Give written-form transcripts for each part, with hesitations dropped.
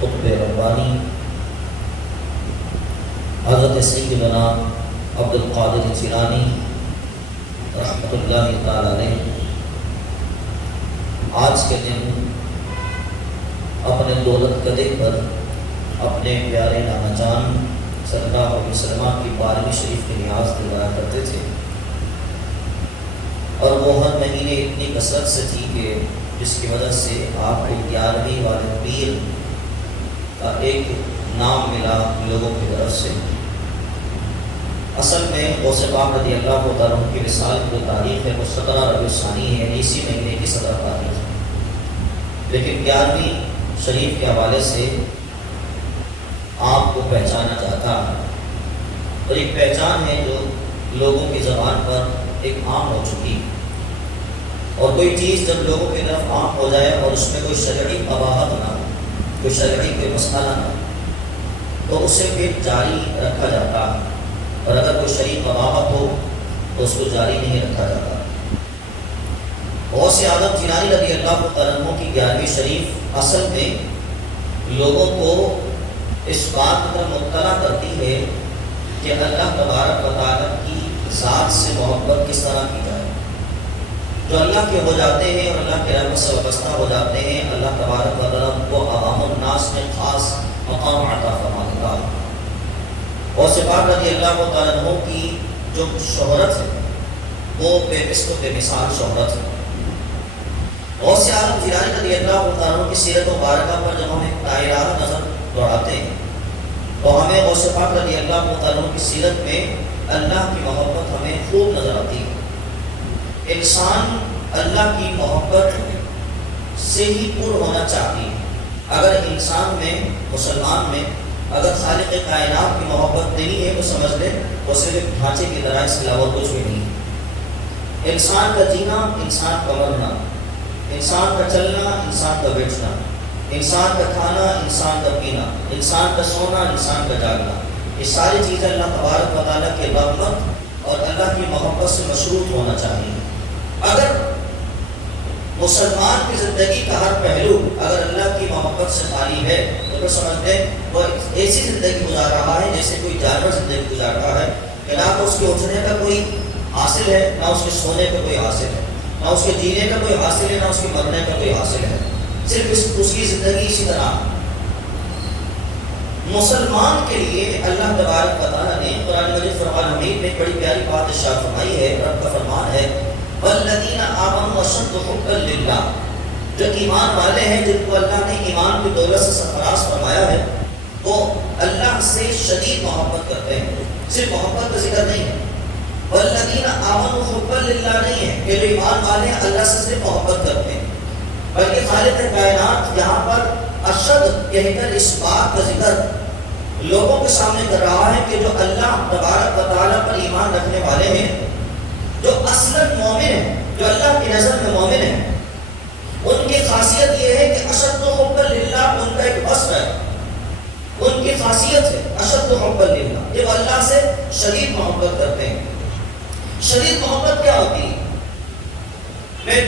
قطب ربانی حضرت سیدنا عبد القادر جیلانی رحمۃ اللہ تعالی علیہ آج کے دن اپنے دولت کدے پر اپنے پیارے نانا جان صلی اللہ علیہ وسلم کی 12ویں شریف کی نیاز دلایا کرتے تھے، اور وہ ہر مہینے اتنی کثرت سے تھی کہ جس کی وجہ سے آپ کو 11ویں والے پیر کا ایک نام ملا لوگوں کی طرف سے۔ اصل میں غوث پاک رضی اللہ تعالیٰ عنہ کی وصال کی جو تاریخ ہے وہ 17 ربیع الثانی ہے، اسی مہینے کی 17 تاریخ ہے، لیکن 11ویں شریف کے حوالے سے آپ کو پہچانا جاتا ہے، اور ایک پہچان ہے جو لوگوں کی زبان پر ایک عام ہو چکی، اور کوئی چیز جب لوگوں کی طرف عام ہو جائے اور اس میں کوئی شرعی قباحت نہ ہو، کوئی شرعی کوئی مسئلہ نہ ہو، تو اسے پھر جاری رکھا جاتا ہے، اور اگر کوئی شرعی قباحت ہو تو اس کو جاری نہیں رکھا جاتا۔ غوث اعظم جیلانی رضی اللہ عنہ کی 11ویں شریف اصل میں لوگوں کو اس بات پر مطلع کرتی ہے کہ اللہ تبارک و تعالیٰ کی ذات سے محبت کس طرح کی جائے۔ جو اللہ کے ہو جاتے ہیں اور اللہ کے رحمت سے وابستہ ہو جاتے ہیں، اللہ تبارک و تعالیٰ کو عوام الناس میں خاص مقام عطا فرماتا ہے۔ غوث پاک رضی اللہ تعالیٰ عنہ کی جو شہرت ہے وہ بے مثل و بے مثال شہرت ہے۔ غوث اعظم جیلانی رضی اللہ تعالیٰ عنہ کی سیرت مبارکہ پر جب ہم ایک دائرہ نظر دوڑاتے ہیں تو ہمیں غوث پاک رضی اللہ تعالیٰ عنہ کی سیرت میں اللہ کی محبت ہمیں خوب نظر آتی ہے۔ انسان اللہ کی محبت سے ہی پر ہونا چاہتی ہے۔ اگر انسان میں، مسلمان میں اگر خالق کائنات کی محبت نہیں ہے تو سمجھ لیں وہ صرف ڈھانچے کی طرح، اس کے علاوہ کچھ بھی نہیں ہے۔ انسان کا جینا، انسان کا مرنا، انسان کا چلنا، انسان کا بیٹھنا، انسان کا کھانا، انسان کا پینا، انسان کا سونا، انسان کا جاگنا، یہ ساری چیزیں اللہ تبارک و تعالیٰ کی رحمت اور اللہ کی محبت سے مشروط ہونا چاہیے۔ اگر مسلمان کی زندگی کا ہر پہلو اگر اللہ کی محبت سے خالی ہے تو پھر سمجھتے ہیں وہ ایسی زندگی گزار رہا ہے جیسے کوئی جانور زندگی گزار رہا ہے کہ نہ تو اس کے اٹھنے کا کوئی حاصل ہے، نہ اس کے سونے کا کوئی حاصل ہے، نہ اس کے جینے کا کوئی حاصل ہے، نہ اس کے مرنے کا کوئی حاصل ہے، صرف اس کی زندگی اسی طرح۔ مسلمان کے لیے اللہ تبارک و تعالیٰ نے قرآن مجید فرقان حمید میں بڑی پیاری بات ارشاد فرمائی ہے۔ رب کا فرمان ہے والذین آمنوا اشد حبا للہ، جو ایمان والے ہیں جن کو اللہ نے ایمان کی دولت سے سرفراز فرمایا ہے وہ اللہ سے شدید محبت کرتے ہیں۔ صرف محبت کا ذکر نہیں ہے، والذین آمنوا حبا للہ نہیں ہے کہ جو ایمان والے ہیں اللہ سے صرف محبت کرتے ہیں، بلکہ خالق کائنات یہاں پر اشد کہہ کر اس بات کا ذکر لوگوں کے سامنے کر رہا ہے کہ جو اللہ تبارک و تعالیٰ پر ایمان رکھنے والے ہیں، جو اصلاً مومن ہیں، جو اللہ کی نظر میں مومن ہیں، ان کی خاصیت یہ ہے کہ اشد حب للہ ان کا ایک وصف ہے، ان کی خاصیت ہے اشد حب للہ، یہ اللہ سے شدید محبت کرتے ہیں۔ شدید محبت کیا ہوتی ہے؟ میں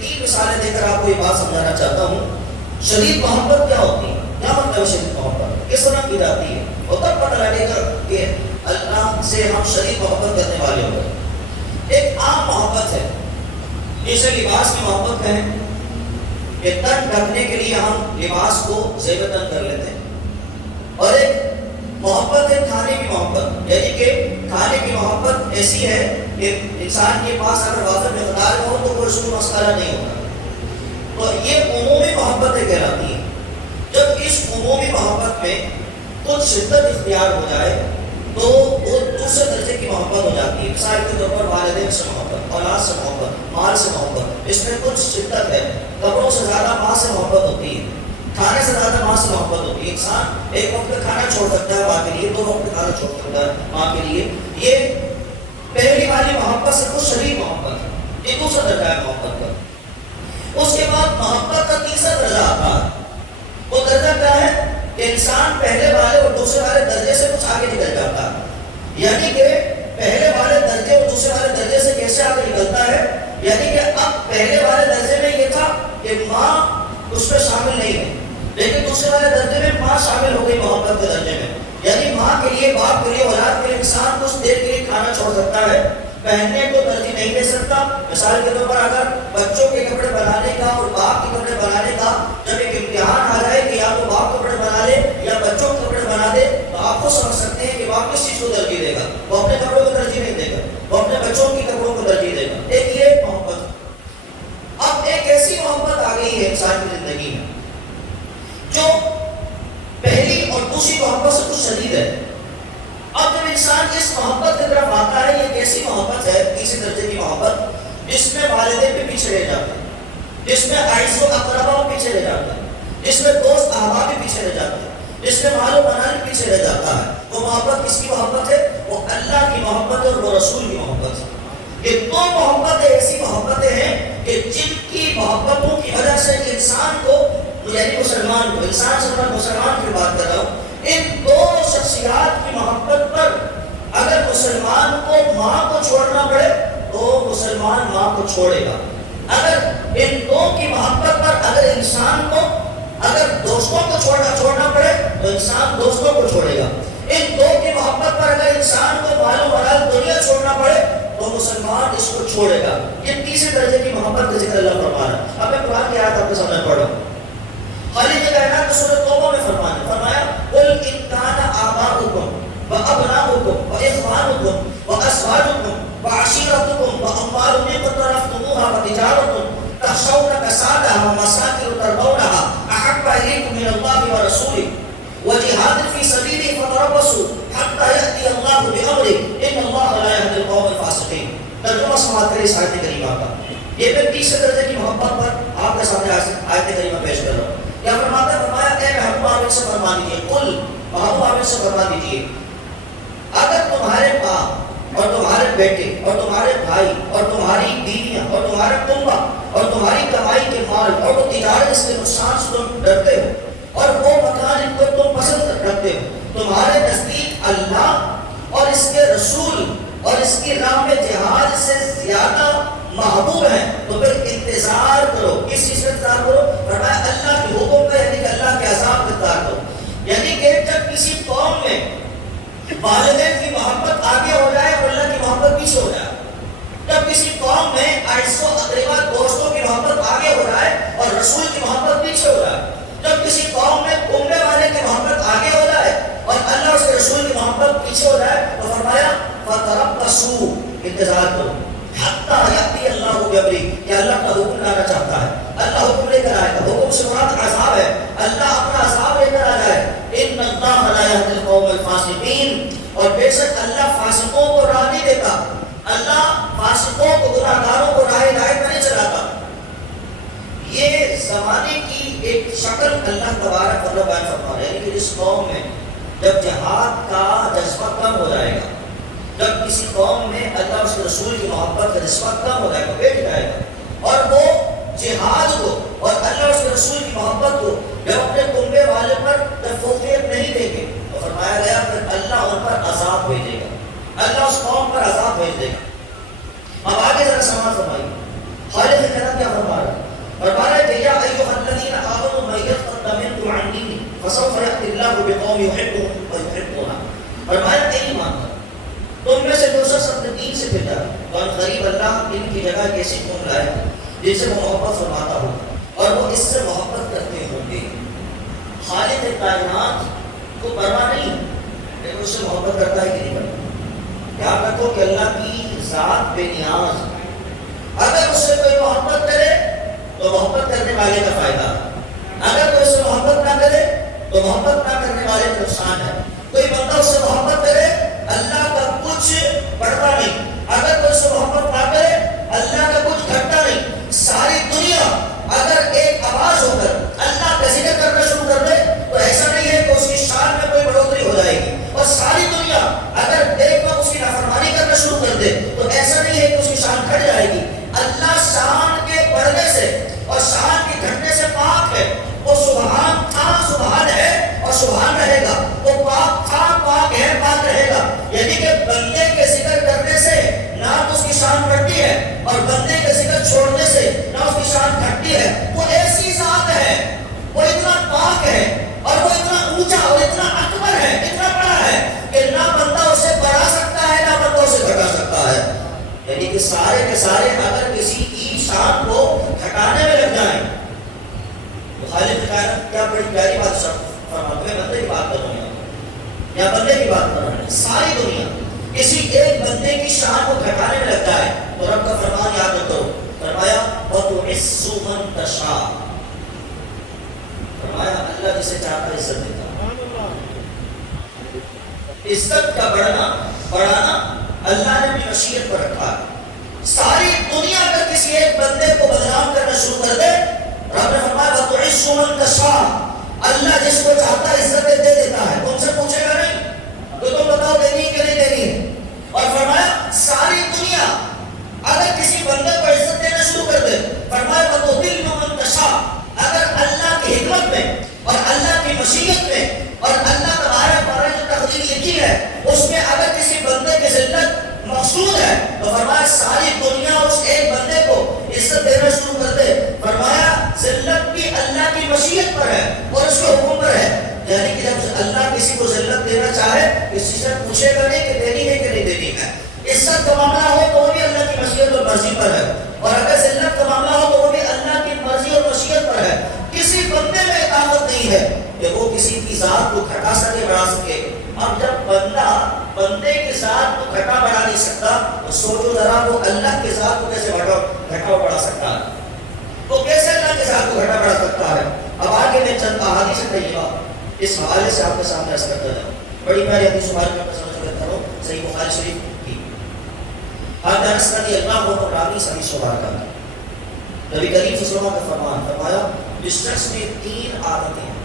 تین مثالیں دے کر آپ کو یہ بات سمجھانا چاہتا ہوں۔ شدید محبت کیا ہوتی ہے؟ کیا مطلب ہے شدید محبت؟ کس طرح کی جاتی ہے؟ اور تب پتہ لگے گا کہ اللہ سے ہم شدید محبت کرنے والے ہو گئے۔ ایک عام محبت ہے جسے لباس کی محبت کہیں کہ تن ڈھکنے کے لیے ہم لباس کو زیبتن کر لیتے ہیں، اور ایک محبت ہے کھانے کی محبت، یعنی کہ کھانے کی محبت ایسی ہے کہ انسان کے پاس اگر واضح مقدار ہو تو کوئی اس کو مسئلہ نہیں ہوتا، تو یہ عمومی محبتیں کہلاتی ہیں۔ جب اس عمومی محبت میں کچھ شدت اختیار ہو جائے تو وہ دوسرے درجے کی محبت ہو جاتی ہے۔ مثال کے طور پر والدین سے محبت، اولاد سے محبت، مال سے محبت، اس میں کچھ شدت ہے۔ کپڑوں سے زیادہ ماں سے محبت ہوتی ہے، کھانے سے زیادہ ماں سے محبت ہوتی ہے۔ انسان ایک وقت کا کھانا چھوڑ سکتا ہے ماں کے لیے، دو وقت کا کھانا چھوڑ سکتا ہے ماں کے لیے۔ یہ پہلی والی محبت سے کچھ شدید محبت ہے، یہ دوسرا درجہ ہے محبت کا۔ اس کے بعد محبت کا تیسرا درجہ آتا ہے، وہ درجہ کیا ہے کہ انسان پہلے والے اور دوسرے والے درجے سے کچھ آگے نکل جاتا ہے، یعنی کہ پہلے والے درجے اور دوسرے والے درجے سے کیسے آگے نکلتا ہے، یعنی کہ اب پہلے والے درجے میں یہ تھا کہ ماں اس میں شامل نہیں ہے، لیکن دوسرے والے درجے میں ماں شامل ہو گئی محبت کے درجے میں، یعنی ماں کے لیے، باپ کے لیے، اولاد کے لیے انسان کچھ دیر کے لیے کھانا چھوڑ سکتا ہے، پہننے کو ترجیح نہیں دے سکتا۔ مثال کے طور پر اگر بچوں کے کپڑے بنانے کا اور باپ کے کپڑے بنانے کا جب ایک امتحان آ جائے کہ یا تو باپ کپڑے بنا لے یا بچوں کے کپڑے بنا دے، تو آپ کو سمجھ سکتے ہیں کہ باپ کس چیز کو ترجیح دے گا، وہ اپنے کپڑوں کو ترجیح نہیں دے گا، وہ اپنے بچوں کی کپڑوں کو ترجیح دے گا۔ ایک یہ محبت۔ اب ایک ایسی محبت آ گئی ہے انسان کی زندگی میں جو پہلی اور دوسری محبت سے کچھ شدید ہے۔ اب جب انسان اس محبت کی طرف آتا ہے، یہ کیسی محبت ہے؟ تیسرے درجے کی محبت، جس میں والدین بھی پیچھے رہ جاتے ہیں، جس میں اعز و اقربا بھی پیچھے رہ جاتے ہیں، جس میں دوست احباب بھی پیچھے رہ جاتے ہیں، جس میں مال و بنال بھی پیچھے رہ جاتا ہے۔ وہ محبت کس کی محبت ہے؟ وہ اللہ کی محبت اور وہ رسول کی محبت ہے۔ یہ دو محبتیں ایسی محبتیں ہیں کہ جن کی محبتوں کی وجہ سے انسان کو، یعنی مسلمان کو، انسان سے مسلمان کی بات کر رہا ہوں، ان دو شخصیات کی محبت پر اگر مسلمان کو ماں کو چھوڑنا پڑے تو مسلمان ماں کو چھوڑے گا۔ اگر ان دو کی محبت پر اگر انسان کو اگر دوستوں کو چھوڑنا پڑے تو انسان دوستوں کو چھوڑے گا۔ ان دو کی محبت پر اگر انسان کو مال و بنال دنیا چھوڑنا پڑے تو مسلمان اس کو چھوڑے گا۔ یہ تیسرے درجے کی محبت کا ذکر اللہ فرما رہا ہے۔ اب میں قرآن کی آیت آپ کے سامنے پڑھوں۔ خالق کائنات سورۃ توبہ میں فرمایا قل ان کان آباؤکم وابناؤکم واخوانکم وازواجکم وعشیرتکم واموال اقترفتموها وتجارة تخشون کسادها ومساکن ترضونها احب الیکم من اللہ ورسولہ وجہاد فی سبیلہ فتربصوا حتی یأتی اللہ بامرہ ان اللہ لا یہدی القوم الفاسقین۔ ترجمہ سماعت کریں اس آیت کریمہ کا۔ یہ میں تیسرے درجے کی محبت پر آپ کے سامنے آیت کریمہ پیش کر رہا ہوں۔ کیا فرماتا ہے؟ فرمایا اے محبوب آپ سے فرما دیجیے، قل محبوب آپ سے فرما دیجیے، اگر تمہارے باپ اور تمہارے بیٹے اور تمہارے بھائی اور تمہاری بیویاں اور تمہارے کنبہ اور تمہاری کمائی کے مال اور وہ تجارت اس کے نقصان سے تم ڈرتے ہو اور وہ مکان ان کو تم پسند رکھتے ہو، تمہارے نزدیک اللہ اور اس کے رسول اور اس کی راہ میں جہاد سے زیادہ محبوب ہے، تو پھر انتظار کرو۔ کس چیز کا انتظار کرو؟ فرمایا اللہ کے حکم کا، یعنی کہ اللہ کے عذاب کا انتظار کرو۔ یعنی کہ جب کسی قوم میں والدین کی محبت آگے ہو جائے اور اللہ کی محبت پیچھے ہو جائے، جب کسی قوم میں اعز و اقربا دوستوں کی محبت آگے ہو جائے اور رسول کی محبت پیچھے ہو جائے، جب کسی قوم میں کنبے والے کی محبت آگے ہو جائے اور اللہ اس کے رسول کی محبت پیچھے ہو جائے، تو فرمایا فتربصوا، انتظار کرو، حتی یأتی اللہ بامرہ، کہ اللہ کا حکم لانا چاہتا ہے، اللہ حکم لے کر آئے گا۔ حکم سے مراد عذاب ہے، اللہ اپنا عذاب لے کر آ جائے۔ ان اللہ لا یہدی القوم الفاسقین، اور بے شک اللہ فاسقوں کو راہ نہیں دیتا، اللہ فاسقوں کو، گناہگاروں کو راہ ہدایت نہیں چلاتا۔ یہ زمانے کی ایک شکل اللہ تبارک و تعالیٰ بیان فرما رہے ہیں، یعنی کہ جس قوم میں جب جہاد کا جذبہ کم ہو جائے گا، جب کسی قوم میں اللہ اس کے رسول کی محبت کا جذبہ کم ہو جائے گا، بیٹھ جائے گا، اور وہ جہاد کو اور اللہ اس کے رسول کی محبت کو جب اپنے کنبے والے پر جب فوقیت نہیں دیں گے، تو فرمایا گیا پھر اللہ ان پر عذاب بھیجے گا، اللہ اس قوم پر عذاب بھیج دے گا۔ اب آگے ذرا سماعت فرمائیے، خالق کائنات کیا فرما رہا ہے؟ فرما رہا ہے کہ یا ایھا الذین آمنوا من یرتد منکم عن دینہ فسوف یأتی اللہ بقوم یحبهم ویحبونه۔ فرمایا اے ایمان تم میں سے جو شخص اپنے دین سے پھر جائے تو ان قریب اللہ ان کی جگہ ایسی قوم لائے جن سے وہ محبت فرماتا ہو اور وہ اس سے محبت کرتے ہوں گے۔ خالق کائنات کو پرواہ نہیں لیکن اس سے محبت کرتا ہے کہ نہیں کرتا۔ یاد رکھو کہ اللہ کی ذات بے نیاز، اگر اس سے کوئی محبت کرے تو محبت کرنے والے کا فائدہ، اگر کوئی اس سے محبت نہ کرے تو محبت نہ کرنے والے کا نقصان ہے۔ کوئی بندہ اس سے محبت کرے اللہ کا کچھ بڑھتا نہیں، اگر کوئی اس سے محبت نہ کرے اللہ کا کچھ گھٹتا نہیں۔ ساری دنیا اگر ایک آواز ہو کر اللہ کا ذکر کرنا شروع کر دے تو ایسا نہیں ہے کہ اس کی شان میں کوئی بڑھوتری ہو جائے گی، اور ساری دنیا اگر ایک وقت اس کی نافرمانی کرنا شروع کر دے تو ایسا نہیں ہے کہ اس کی شان گھٹ جائے گی۔ اللہ شان کے بڑھنے سے اور شان کے گھٹنے سے پاک ہے، وہ سبحان تھا، سبحان ہے اور سبحان رہے گا، وہ پاک تھا، پاک ہے، پاک رہے سارے اگر کسی کی شان کو گھٹانے میں لگ جائیں، تو خالق کائنات کیا بڑی پیاری بات فرماتے ہیں، بندے کی بات کر رہے ہیں یا بندے کی بات کر رہے ہیں، ساری دنیا کسی ایک بندے کی شان کو گھٹانے میں لگ جائے تو رب کا فرمان یاد رکھو، فرمایا وَتُعِزُّ مَن تَشَاءُ، فرمایا اللہ جسے چاہتا ہے عزت دیتا ہے۔ عزت کا بڑھانا اللہ نے اپنی مشیت پر رکھا ہے۔ ساری دنیا اگر کسی ایک بندے کو بدنام کرنا شروع کر دے، رب نے فرمایا وَتُعِزُّ مَن تَشَاءُ، اللہ جس کو چاہتا ہے عزت دے دیتا ہے، تم سے پوچھے گا نہیں تو تم بتاؤ دینی کہ نہیں دینی۔ اور فرمایا ساری دنیا اگر کسی بندے کو عزت دینا شروع کر دے، فرمایا وَتُذِلُّ مَن تَشَاءُ، اگر اللہ کی حکمت میں اور اللہ کی مشیت میں اور اللہ تبارک و تعالیٰ جو تقدیر لکھی ہے اس میں اگر کسی بندے کی ذلت مقصود ہے تو فرمایا ساری دنیا اس ایک بندے کو عزت دینا شروع کر دے، فرمایا ذلت بھی اللہ کی مشیت پر ہے اور اس کے حکم پر ہے۔ یعنی کہ جب اللہ کسی کو ذلت دینا چاہے کسی سے پوچھے گا نہیں کہ دینی ہے کہ نہیں دینی ہے۔ عزت کا معاملہ ہو تو وہ بھی اللہ کی مشیت اور مرضی پر ہے، اور اگر ذلت کا معاملہ ہو تو وہ بھی اللہ کی مرضی اور مشیت پر ہے۔ کسی بندے میں طاقت نہیں ہے کہ وہ کسی کی ذات کو گھٹا سکے بڑھا سکے۔ اب جب بندہ بندے کی ذات کو گھٹا بڑھا نہیں سکتا تو سوچو ذرا وہ اللہ کی ذات کو کیسے گھٹا بڑھا سکتا ہے، وہ کیسے اللہ کی ذات کو گھٹا بڑھا سکتا ہے۔ اب آگے میں چند احادیث طیبہ اس حوالے سے آپ کے سامنے عرض کرتا ہوں۔ بڑی پیاری حدیث شمار میں سمجھ کرتا ہوں، صحیح بخاری شریف کی حضرت انس رضی اللہ عنہ راوی سے حدیث شمار کرتا ہے۔ نبی کریم صلی اللہ علیہ وسلم کا فرمایا جس شخص میں 3 عادتیں ہیں،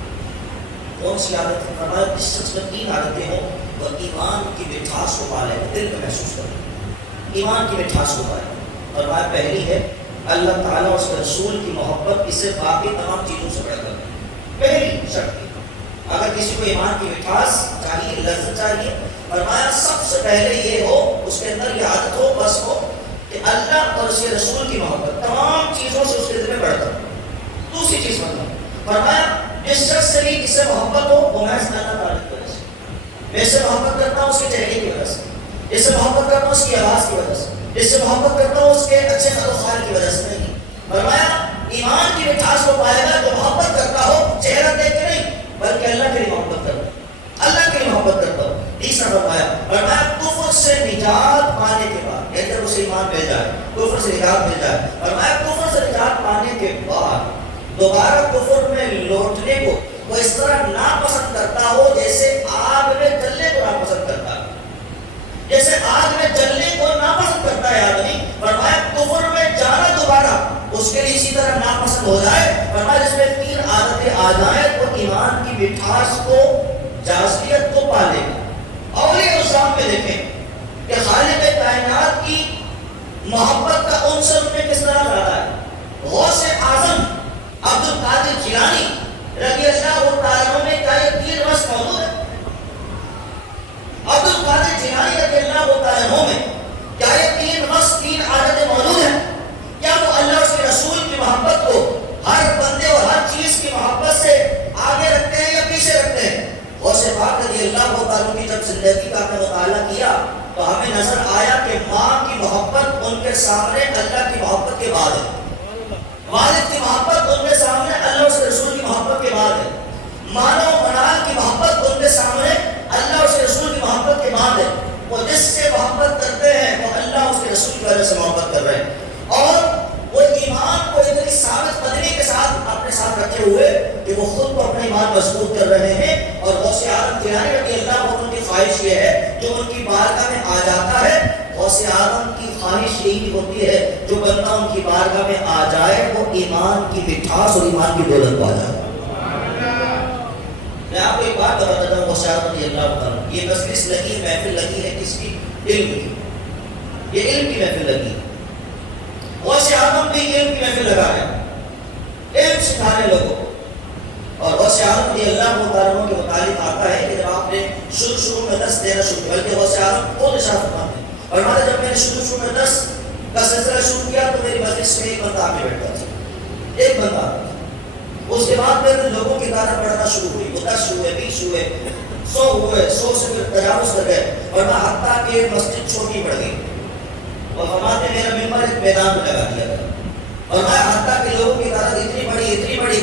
کون سی عادتیں؟ فرمایا جس شخص میں 3 عادتیں ہوں وہ ایمان کی مٹھاس کو پالے، دل میں محسوس کرے ایمان کی مٹھاس کو پالے۔ فرمایا پہلی ہے اللہ تعالیٰ اور اس کے رسول کی محبت، اس سے باقی تمام چیزوں سے بڑھ کر پہلی شرط۔ اگر کسی کو ایمان کی مٹھاس چاہیے، لذت چاہیے، فرمایا سب سے پہلے یہ ہو، اس کے اندر یہ عادت ہو، بس ہو کہ اللہ اور اس کے رسول کی محبت تمام چیزوں سے اس کے دل میں بڑھ کر۔ دوسری چیز فرمایا جس شخص سے بھی اس سے محبت ہو وہ محض اللہ تعالیٰ کی وجہ سے، میں اس سے محبت کرتا ہوں اس کے چہرے کی وجہ سے، اس سے محبت کرتا ہوں اس کی آواز کی وجہ سے، اس سے محبت کرتا ہوں اس کے اچھے خلوخال کی وجہ سے نہیں۔ فرمایا ایمان کی مٹھاس کو پائے گا جو محبت کرتا ہو چہرہ دیکھ کے نہیں بلکہ اللہ کے لیے محبت کرتا ہو، اللہ کے لیے محبت کرتا ہو۔ تیسرا فرمایا کفر سے نجات پانے کے بعد، یعنی جب اسے ایمان مل جائے، کفر سے نجات مل جائے، فرمایا کفر سے نجات پانے کے بعد دوبارہ کفر میں لوٹنے کو وہ اس طرح ناپسند کرتا ہو جیسے آگ میں جلنے کو ناپسند کرتا ہے، جیسے آگ میں جلنے کو ناپسند کرتا ہے آدمی۔ فرمایا کفر میں جانا دوبارہ اس کے لیے اسی طرح ناپسند ہو جائے۔ فرمایا جس میں 3 عادتیں آ جائیں وہ ایمان کی مٹھاس کو، جازیت کو پالے گا۔ اور یہ نظام میں دیکھیں کہ خالق کائنات کی محبت کا عنصر میں کس طرح زیادہ ہے۔ غوث اعظم عبد القادر جیلانی رضی اللہ تعالیٰ عنہ میں کیا یہ 3 رس موجود ہے؟ عبد القادر جیلانی رضی اللہ تعالیٰ عنہ میں کیا یہ 3 رس 3 عادتیں موجود ہیں؟ کیا وہ اللہ اور اس کے رسول کی محبت کو ہر بندے اور ہر چیز کی محبت سے آگے رکھتے ہیں یا پیچھے رکھتے ہیں؟ غوث پاک رضی اللہ تعالیٰ کی جب زندگی کا ہم نے مطالعہ کیا تو ہمیں نظر آیا کہ ماں کی محبت ان کے سامنے اللہ کی محبت کے بعد ہے، والد کی محبت ان کے سامنے اللہ اور اس کے رسول کی محبت کے بعد ہے، مانو منال کی محبت ان کے سامنے اللہ اور اس کے رسول کی محبت کے بعد ہے۔ وہ جس سے محبت کرتے ہیں وہ اللہ اور اس کے رسول کی وجہ سے محبت کر رہے ہیں، اور وہ ایمان کو اتنی ثابت قدمی کے ساتھ اپنے ساتھ رکھے ہوئے کہ وہ خود کو اپنا ایمان مضبوط کر رہے ہیں۔ اور غوث اعظم جیلانی رضی اللہ عنہ کی خواہش یہ ہے جو ان کی بارگاہ میں آ جاتا ہے، غوث اعظم کی خواہش یہی ہوتی ہے جو بندہ ان کی بارگاہ میں آ جائے وہ ایمان کی مٹھاس اور ایمان کی دولت پا جائے۔ میں آپ کو ایک بات بتاتا ہوں، غوث اعظم رضی اللہ عنہ یہ مجلس لگی، محفل لگی ہے کس کی؟ علم کی، یہ علم کی محفل لگی ہے۔ غوث اعظم بھی علم کی محفل لگا ہے، علم سکھانے لوگوں کو۔ اور غوث اعظم رضی اللہ عنہ کے متعلق آتا ہے کہ جب آپ نے شروع میں 10 دینا شروع کیا، بلکہ غوث اعظم خود ارشاد فرماتے ہیں، اور ہمارا جب میں نے شروع میں 10 کا سلسلہ شروع کیا تو میری مجلس میں ایک بندہ آ کے بیٹھتا تھا، ایک بندہ۔ اس کے بعد میں لوگوں کی تعداد بڑھنا شروع ہوئی، وہ 10 ہوئے، 20 ہوئے، 100 ہوئے، 100 سے پھر تجاوز کر گئے، اور نہ حتیٰ کہ مسجد چھوٹی پڑ گئی۔ اور فرماتے ہیں میرا ممبر ایک میدان میں لگا دیا گیا، اور میں حتیٰ کہ لوگوں کی تعداد اتنی بڑی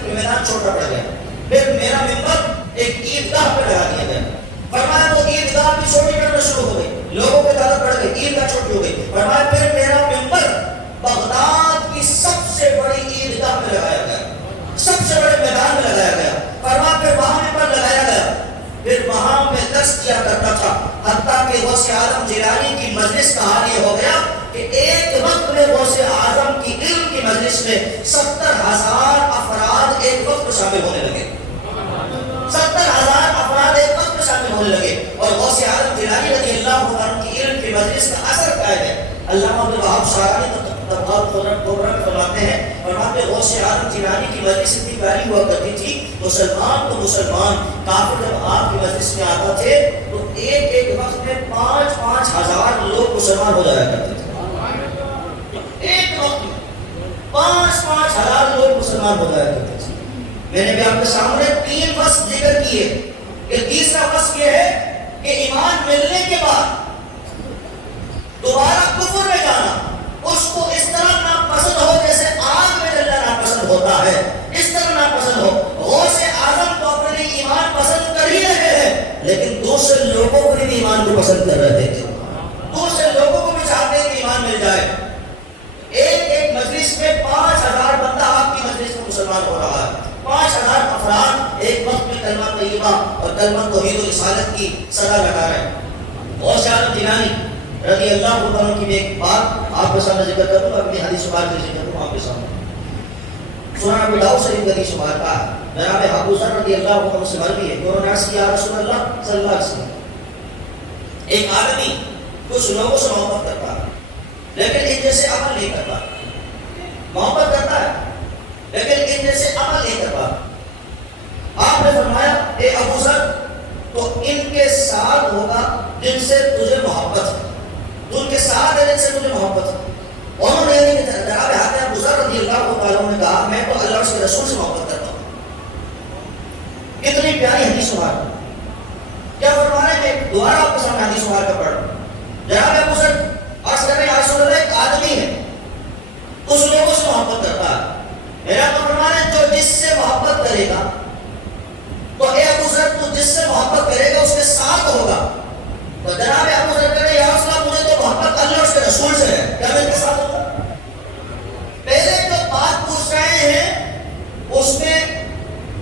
کہ میدان چھوٹا پڑ گیا. پھر میرا ممبر ایک عیدگاہ پہ لگا دیا گیا. فرمایا وہ عیدگاہ بھی چھوٹی کرنا شروع ہو گئی، لوگوں کی تعداد بڑھ گئی، عیدگاہ چھوٹی ہو گئی. فرمایا پھر میرا ممبر بغداد کی سب سے بڑی عیدگاہ میں لگایا گیا، سب سے بڑے میدان میں لگایا گیا. فرمایا پھر وہاں ممبر لگایا گیا، پھر وہاں میں درس کیا کرتا تھا، حتیٰ کہ غوث اعظم جیلانی کی مجلس کا حال یہ ہو گیا کہ ایک وقت میں غوث اعظم کی علم کی مجلس میں 70,000 افراد ایک وقت میں شامل ہونے لگے. 70,000 افراد ایک وقت میں شامل ہونے لگے. اور غوث اعظم جیلانی رضی اللہ عنہ کی علم کی مجلس کا اثر کیا ہے؟ علامہ عبدالوہاب شعرانی طبقات کبریٰ میں فرماتے ہیں، فرماتے ہیں غوث اعظم جیلانی کی مجلس اتنی پیاری ہوا کرتی تھی، مسلمان تو مسلمان کافر جب آپ کی مجلس میں آتا تھے تو ایک ایک وقت میں 5-5 ہزار لوگ مسلمان ہو جایا کرتے تھے. ایک وقت میں 5-5 ہزار لوگ مسلمان ہو جایا کرتے تھے. میں نے بھی آپ کے سامنے 3 وصف ذکر کیے کہ تیسرا وصف یہ ہے کہ ایمان ملنے کے بعد دوبارہ کفر میں جانا اس کو اس طرح ناپسند ہو جیسے آگ میں جلنا ناپسند ہوتا ہے، اس طرح ناپسند ہو. غوث اعظم تو اپنے لیے ایمان پسند کر ہی رہے ہیں، لیکن دوسرے لوگوں کو بھی ایمان کو پسند کر رہے تھے، دوسرے لوگوں کو بھی چاہتے ہیں کہ ایمان مل جائے. ایک مجلس میں 5,000 بندہ آپ کی مجلس میں مسلمان ہو رہا ہے، 5,000 افراد ایک وقت میں کلمہ طیبہ اور کلمہ توحید و رسالت کی صدا لگا رہے ہیں. غوث اعظم جیلانی رضی اللہ عنہ کی ایک بات آپ کے سامنے ذکر کروں گا، اپنی حدیث شمار کا ذکر کروں آپ کے سامنے. سنن ابی داؤد شریف کی حدیث شمار کا ہے، جناب ابو ذر رضی اللہ عنہ سے مروی ہے کہ انہوں نے عرض کیا رسول اللہ صلی اللہ علیہ وسلم، ایک آدمی کچھ لوگوں سے محبت کرتا ہے لیکن ان جیسے عمل نہیں کرتا، محبت کرتا ہے لیکن ان جیسے عمل نہیں کرتا. آپ نے فرمایا اے ابو ذر تو ان کے ساتھ ہوگا جن سے تجھے محبت ہے، تو ان کے ساتھ ہے جن سے تجھے محبت ہے. انہوں نے جناب حضرت ابو ذر رضی اللہ تعالیٰ نے کہا میں تو اللہ کے رسول سے محبت کرتا ہوں. کتنی پیاری حدیث شمار. کیا فرمانا ہے کہ دوبارہ آپ کے سامنے حدیث شمار کا پڑھ جناب ابو ذر عرض کر رہے ہیں رسول اللہ ایک آدمی ہے کچھ لوگوں سے محبت کرتا ہے، میرا تو فرمانا ہے جو جس سے محبت کرے گا تو اے ابو ذر تو جس سے محبت کرے گا اس کے ساتھ ہوگا. تو جناب ابو ذر کہتے ہیں یا رسول اللہ مجھے تو محبت اللہ اور اس کے رسول سے ہے، کیا میں ان کے ساتھ ہوگا؟ پہلے جو بات پوچھ رہے ہیں اس میں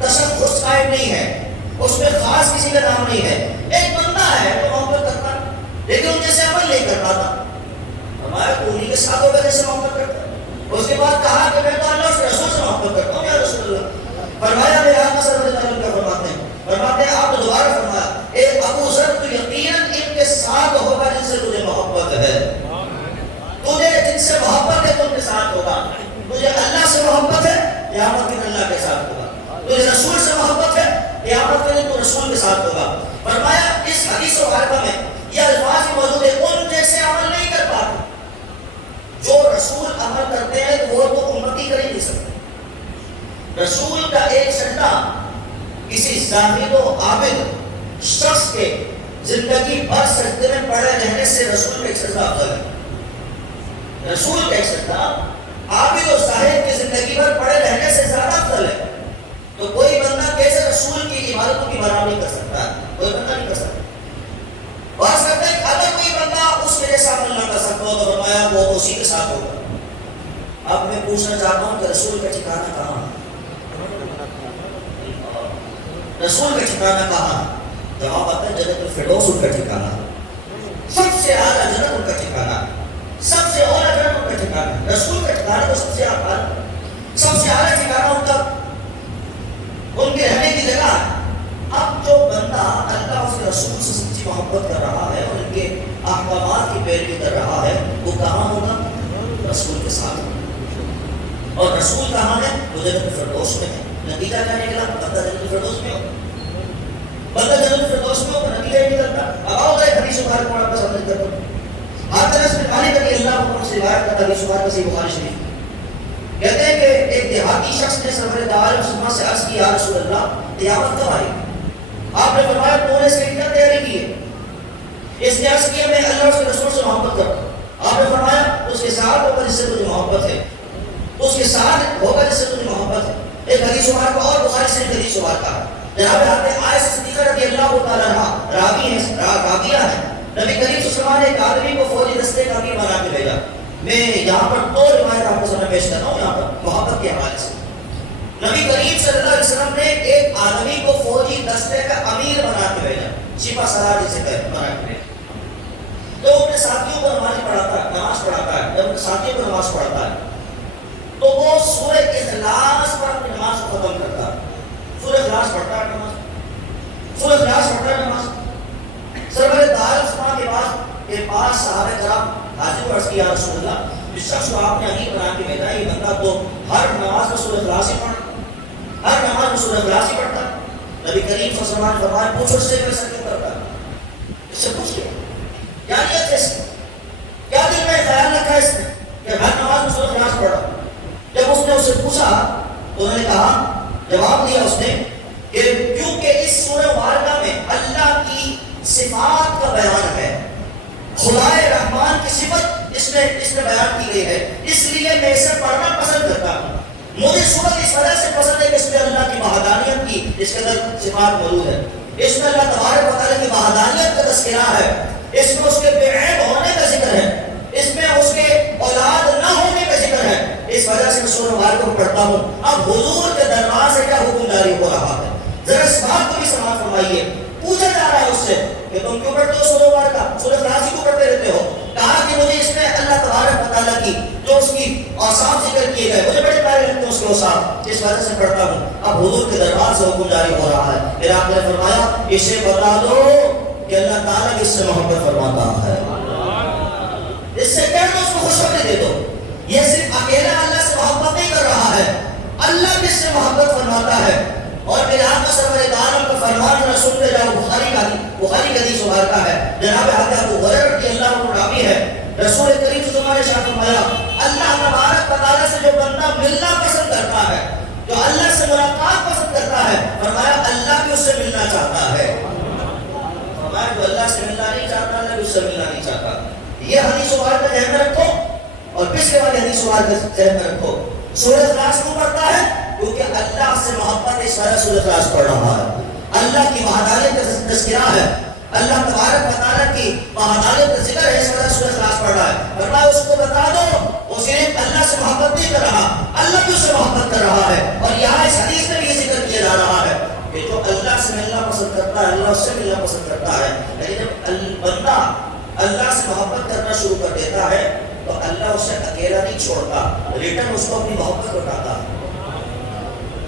تشخص قائم نہیں ہے، اس میں خاص کسی کا نام نہیں ہے. ایک بندہ ہے تو محبت کرتا ہے لیکن ان جیسے عمل نہیں کر پاتا، ہمارا تو انہیں کے ساتھ ہوگا جیسے محبت کرتا ہے. اس کے بعد کہا کہ میں تو اللہ اور اس کے رسول سے محبت کرتا ہوں یا رسول اللہ. فرمایا میرے آقا صلی اللہ علیہ وسلم کا فرماتے ہیں آپ نے دوبارہ فرمایا اے ابو ذر تو یقیناً ان کے ساتھ ہوگا جن سے تجھے محبت ہے، تجھے جن سے محبت ہے تو ان کے ساتھ ہوگا. تجھے اللہ سے محبت ہے قیامت کے دن اللہ کے ساتھ ہوگا، تجھے رسول سے محبت ہے قیامت کے دن تو رسول کے ساتھ ہوگا. فرمایا اس حدیث مبارکہ میں یہ الفاظ بھی موجود ہے ان جیسے عمل نہیں کر پاتے. جو رسول عمل کرتے ہیں وہ تو امتی کر ہی نہیں سکتے. رسول کا ایک سجدہ کسی زاہد و عابد شخص کے زندگی بھر سجدے میں پڑے رہنے سے رسول کا ایک سجدہ افضل ہے. رسول کا ایک سجدہ عابد و زاہد کی زندگی بھر پڑے رہنے سے زیادہ افضل ہے. تو کوئی بندہ کیسے رسول کی عبادتوں کی برابری کر سکتا ہے؟ کوئی بندہ نہیں کر سکتا. بات کرتے ہیں اگر کوئی بندہ اس کے جیسا عمل نہ کر سکتا ہو تو فرمایا وہ اسی کے ساتھ ہوگا. اب میں پوچھنا چاہتا ہوں کہ رسول کا ٹھکانہ کہاں ہے؟ رسول کا ٹھکانہ کہاں ہے؟ جواب آتا ہے جنت الفردوس ان کا ٹھکانہ ہے. سب سے اعلیٰ جنت ان کا ٹھکانہ ہے، سب سے اعلیٰ جنت ان کا ٹھکانہ ہے. رسول کا ٹھکانہ تو سب سے اعلیٰ، سب سے اعلیٰ ٹھکانہ ان کا ان کے رہنے کی جگہ ہے. اب جو بندہ اللہ اس کے رسول سے سچی محبت کر رہا ہے اور ان کے احکامات کی پیروی کر رہا ہے وہ کہاں ہوگا؟ رسول کے ساتھ. اور رسول کہاں ہے؟ وہ جنت الفردوس میں ہے. نتیجہ کیا نکلا؟ بندہ جنت الفردوس میں ہو، بندہ جنت الفردوس میں ہو، نتیجہ ہی نکلتا. اب آؤ گئے حدیث مبارک کو آپ کے سامنے ذکر کروں. حضرت انس بن مالک رضی اللہ عنہ سے روایت کرتا حدیث مبارک صحیح بخاری شریف. کہتے ہیں کہ ایک دیہاتی شخص نے سرور دار مسلمان سے عرض کی یا رسول اللہ قیامت کب آئی؟ آپ نے فرمایا تو نے اس کے لیے تیاری کی ہے. اس نے عرض کیا میں اللہ اور اس کے رسول سے محبت کرتا ہوں. آپ نے فرمایا اس کے ساتھ ہوگا جس سے تجھے محبت ہے، اس کے ساتھ ہوگا جس سے تجھے محبت ہے۔ ایک حدیث مبارک اور بخاری سے ایک حدیث مبارک ہے، جناب حضرت عائشہ صدیقہ رضی اللہ تعالیٰ عنہا راویہ ہے، نبی کریم صلی اللہ علیہ وسلم نے ایک آدمی کو فوجی دستے کا امیر بنا کے بھیجا۔ میں یہاں پر دو روایت آپ کو سامنے پیش کرتا ہوں، یہاں پر محبت کے حوالے سے۔ نبی کریم صلی اللہ علیہ وسلم نے ایک آدمی کو فوجی دستے کا امیر بنا کے بھیجا، سپہ سالار جسے بنا کے بھیجا، تو اپنے ساتھیوں کو نماز پڑھاتا ہے، جب اپنے ساتھیوں کو نماز پڑھاتا ہے تو وہ سورہ اخلاص پر اپنی نماز کو ختم کرتا ہے۔ سورہ اخلاص پڑھتا ہے نماز، سورہ اخلاص پڑھتا ہے نماز۔ سرور دارالسلام کے پاس صحابہ کرام حاضر عرض کیا رسول اللہ، اس شخص کو آپ نے امیر بنا کے بھیجا، یہ بندہ تو ہر نماز میں سورہ اخلاص ہی پڑھتا، ہر نماز میں سورہ اخلاص ہی پڑھتا۔ نبی کریم صلی اللہ علیہ وسلم نے فرمایا پوچھو اس سے ایسا کیوں کرتا ہے، اس سے پوچھ لیا کیا نیت ہے اس کی، کیا دل میں خیال رکھا اس نے کہ ہر نماز میں سورہ اخلاص پڑھا۔ جب اس نے اس سے پوچھا تو انہوں نے کہا، جواب دیا اس نے کہ کیونکہ اس سورہ مبارکہ میں اللہ کی صفات کا بیان ہے، خدائے رحمان کی صفت اس میں بیان کی گئی ہے، اس لیے میں اسے پڑھنا پسند کرتا ہوں۔ مجھے سورت اس وجہ سے پسند ہے کہ اس میں اللہ کی وحدانیت کی اس کے اندر صفات موجود ہے، اس میں اللہ تبارک و تعالیٰ کی وحدانیت کا تذکرہ ہے، اس میں اس کے بے عیب ہونے کا ذکر ہے، اس میں اس کے اولاد نہ ہونے کا ذکر ہے، اس وجہ سے میں سورہ مبارکہ کو پڑھتا ہوں۔ اب حضور کے دربار سے کیا حکم جاری ہو رہا ہے، ذرا اس بات کو بھی سماعت فرمائیے۔ پوچھا جا رہا ہے اس سے کہ تم کیوں پڑھتے ہو سورہ مبارکہ، سورہ اخلاص کیوں پڑھتے رہتے ہو؟ کہا کہ مجھے اس میں اللہ تبارک و تعالیٰ کی جو اس کی اوصاف ذکر کیے گئے مجھے بڑے پیارے لگتے ہیں اس کے اوصاف، اس وجہ سے پڑھتا ہوں۔ اب حضور کے دربار سے حکم جاری ہو رہا ہے، پھر آپ نے فرمایا اسے بتا دو کہ اللہ تعالیٰ کس سے محبت فرماتا ہے، اس سے کہہ دو، اس کو خوشخبری دے دو۔ یہ صرف اکیلا اللہ سے محبت نہیں کر رہا ہے، اللہ کس سے محبت فرماتا ہے۔ اور پھر آپ کا سرور عالم کا فرمان ذرا سنتے جاؤ، بخاری کا حدیث مبارکہ ہے، جناب حضرت ابو ہریرہ رضی اللہ عنہ راوی ہے، رسول کریم صلی اللہ علیہ وسلم نے فرمایا اللہ تبارک و تعالیٰ سے جو بندہ ملنا پسند کرتا ہے، جو اللہ سے ملاقات پسند کرتا ہے، فرمایا اللہ بھی اس سے ملنا چاہتا ہے۔ فرمایا جو اللہ سے ملنا نہیں چاہتا اللہ بھی اس سے ملنا نہیں چاہتا۔ یہ حدیث مبارکہ ذہن میں رکھو اور پچھلے والی حدیث مبارکہ ذہن میں رکھو۔ سورہ اخلاص کیوں پڑھتا ہے؟ کیونکہ اللہ سے محبت اس وجہ سورہ اخلاص پڑھ رہا ہے، اللہ کی وحدانیت کا تذکرہ ہے، اللہ تبارک و تعالیٰ کی وحدانیت کا ذکر ہے، اس وجہ سورہ اخلاص پڑھ رہا ہے۔ فرمایا اس کو بتا دو وہ صرف اللہ سے محبت نہیں کر رہا، اللہ بھی اس سے محبت کر رہا ہے۔ اور یہاں اس حدیث میں بھی یہ ذکر کیا جا رہا ہے کہ جو اللہ سے ملنا پسند کرتا ہے اللہ اس سے ملنا پسند کرتا ہے، لیکن جب بندہ اللہ سے محبت کرنا شروع کر دیتا ہے تو اللہ اسے اکیلا نہیں چھوڑتا، ریٹرن اس کو اپنی محبت لوٹاتا ہے،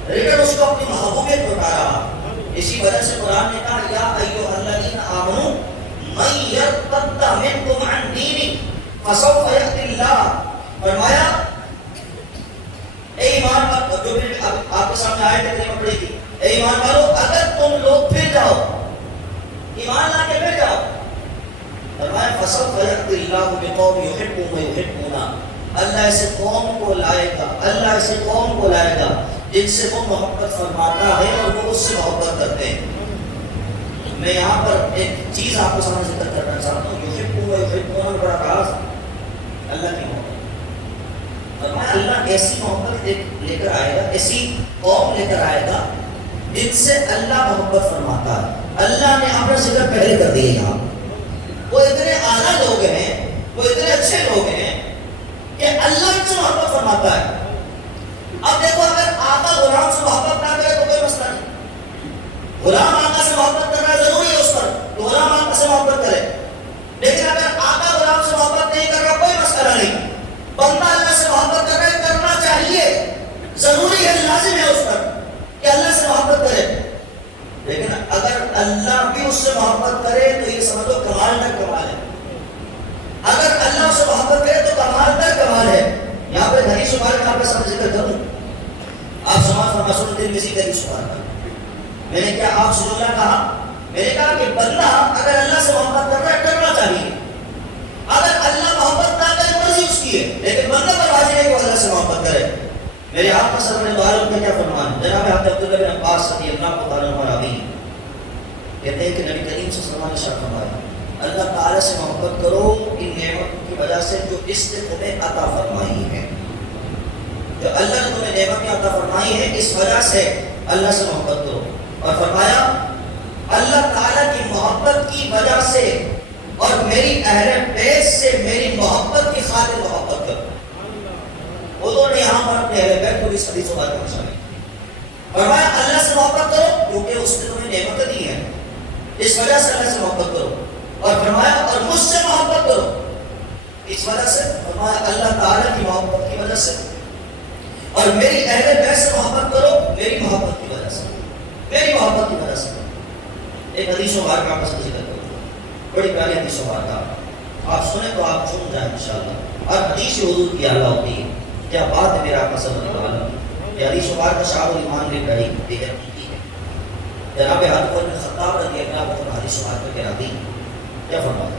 ریٹرن اس کو اپنی محبوبیت لوٹا رہا۔ اسی وجہ سے قرآن نے کہا یا ایھا الذین آمنوا من یرتد منکم عن دینہ فسوف یأتی اللہ، فرمایا اے ایمان والو، جو بھی آپ کے سامنے آیت کریمہ پڑھی تھی، اے ایمان والو اگر تم لوگ پھر جاؤ، ایمان لا کے پھر جاؤ، فرمایا فسوف یأتی اللہ بقوم یحبون ویحبونہ، اللہ ایسے قوم کو لائے گا، اللہ ایسے قوم کو لائے گا جن سے وہ محبت فرماتا ہے اور وہ اس سے محبت کرتے ہیں۔ میں یہاں پر ایک چیز آپ کو سامنے ذکر کرنا چاہتا ہوں، یحبون ویحبون بڑا راز اللہ کی محبت۔ فرمایا اللہ ایسی محبت لے کر آئے گا، ایسی قوم لے کر آئے گا جن سے اللہ محبت فرماتا ہے۔ اللہ نے اپنا ذکر پہلے کر دیا، یہاں وہ اتنے اعلیٰ لوگ ہیں، وہ اتنے اچھے لوگ ہیں کہ اللہ ان سے محبت فرماتا ہے۔ اب دیکھو اگر آقا غلام سے محبت نہ کرے تو کوئی مسئلہ نہیں، غلام آقا سے محبت کرنا ضروری ہے اس پر، تو غلام آقا سے محبت کرے، لیکن اگر آقا غلام سے محبت نہیں کر رہا کوئی مسئلہ نہیں، بندہ اللہ سے محبت کر رہا ہے، کرنا چاہیے، ضروری ہے، لازم ہے اس پر کہ اللہ سے محبت کرے۔ لیکن اگر اللہ بھی اس سے محبت کرے تو یہ سمجھو کمال در کمال ہے، اگر اللہ سے محبت کرے تو کمال در کمال ہے۔ یہاں پر حدیث مبارک آپ کے سامنے ذکر کروں، آپ سماعت فرما سنتے ہیں کسی حدیث مبارک، میں نے کیا آپ صلی اللہ کہا، میں نے کہا کہ بندہ اگر اللہ سے محبت کر رہا ہے کرنا چاہیے، اگر اللہ محبت نہ کرے مرضی اس کی ہے، لیکن بندہ پر واجب ہے کہ وہ اللہ سے محبت کرے۔ میرے آپ کا سرور عالم کا کیا فرمان، جناب حضرت عبداللہ بن عباس رضی اللہ تعالیٰ عنہ راوی کہتے ہیں کہ نبی کریم صلی اللہ علیہ وسلم نے فرمایا اللہ تعالیٰ سے محبت کرو ان نعمتوں کی وجہ سے جو اس نے تمہیں عطا فرمائی ہے. جو اللہ نے تمہیں نعمتیں عطا فرمائی ہے اس وجہ سے اللہ سے محبت کرو. اور فرمایا اللہ تعالیٰ کی محبت کی وجہ سے اور میری اہل بیت سے میری محبت کی خاطر محبت کرو. وہ تو نے یہاں پر اپنے اہل بیت کو اس حدیث و بات میں شامل. فرمایا اللہ سے محبت کرو کیونکہ اس نے تمہیں نعمتیں دی ہیں, اس وجہ سے اللہ سے محبت کرو. اور فرمایا اور مجھ سے محبت کرو اس وجہ سے. فرمایا اللہ تعالیٰ کی محبت کی وجہ سے اور میری اہل بیت سے محبت کرو میری محبت کی وجہ سے, میری محبت کی وجہ سے. ایک حدیث و بات کا آپ سے ذکر کروں, بڑی پیاری حدیث و بات کا, آپ سنیں تو آپ چون جائیں انشاءاللہ. اور حدیث حضور کی اعلیٰ ہوتی ہے. کیا بات ہے میرا آپ سمجھ والا. یہ حدیث و بات کا شعب الایمان لکھ رہی ہے. جناب حضرت عمر بن خطاب رضی اللہ عنہ حدیث و بات میں کہہ رہی کیا فرمایا.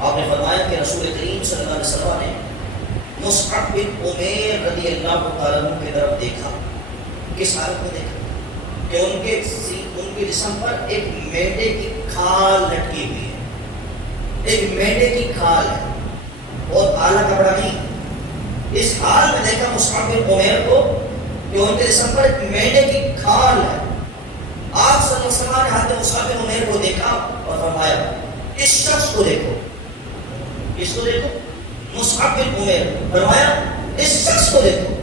آپ نے فرمایا کہ رسول کریم صلی اللہ علیہ وسلم نے مصعب بن عمیر رضی اللہ تعالیٰ عنہ کی طرف دیکھا. کس حالت میں دیکھا کہ ان کے جسم پر ایک مینڈے کی کھال لٹکی ہوئی ہے. ایک مینڈے کی کھال ہے, بہت اعلیٰ کپڑا نہیں. اس حال میں دیکھا مصعب بن عمیر کو کہ ان کے جسم پر ایک مینڈے کی کھال ہے. آپ صلی اللہ علیہ وسلم نے حضرت مصعب بن عمیر کو دیکھا اور فرمایا اس شخص کو دیکھو. اس کو دیکھو مصعب بن عمیر. فرمایا اس شخص کو دیکھو,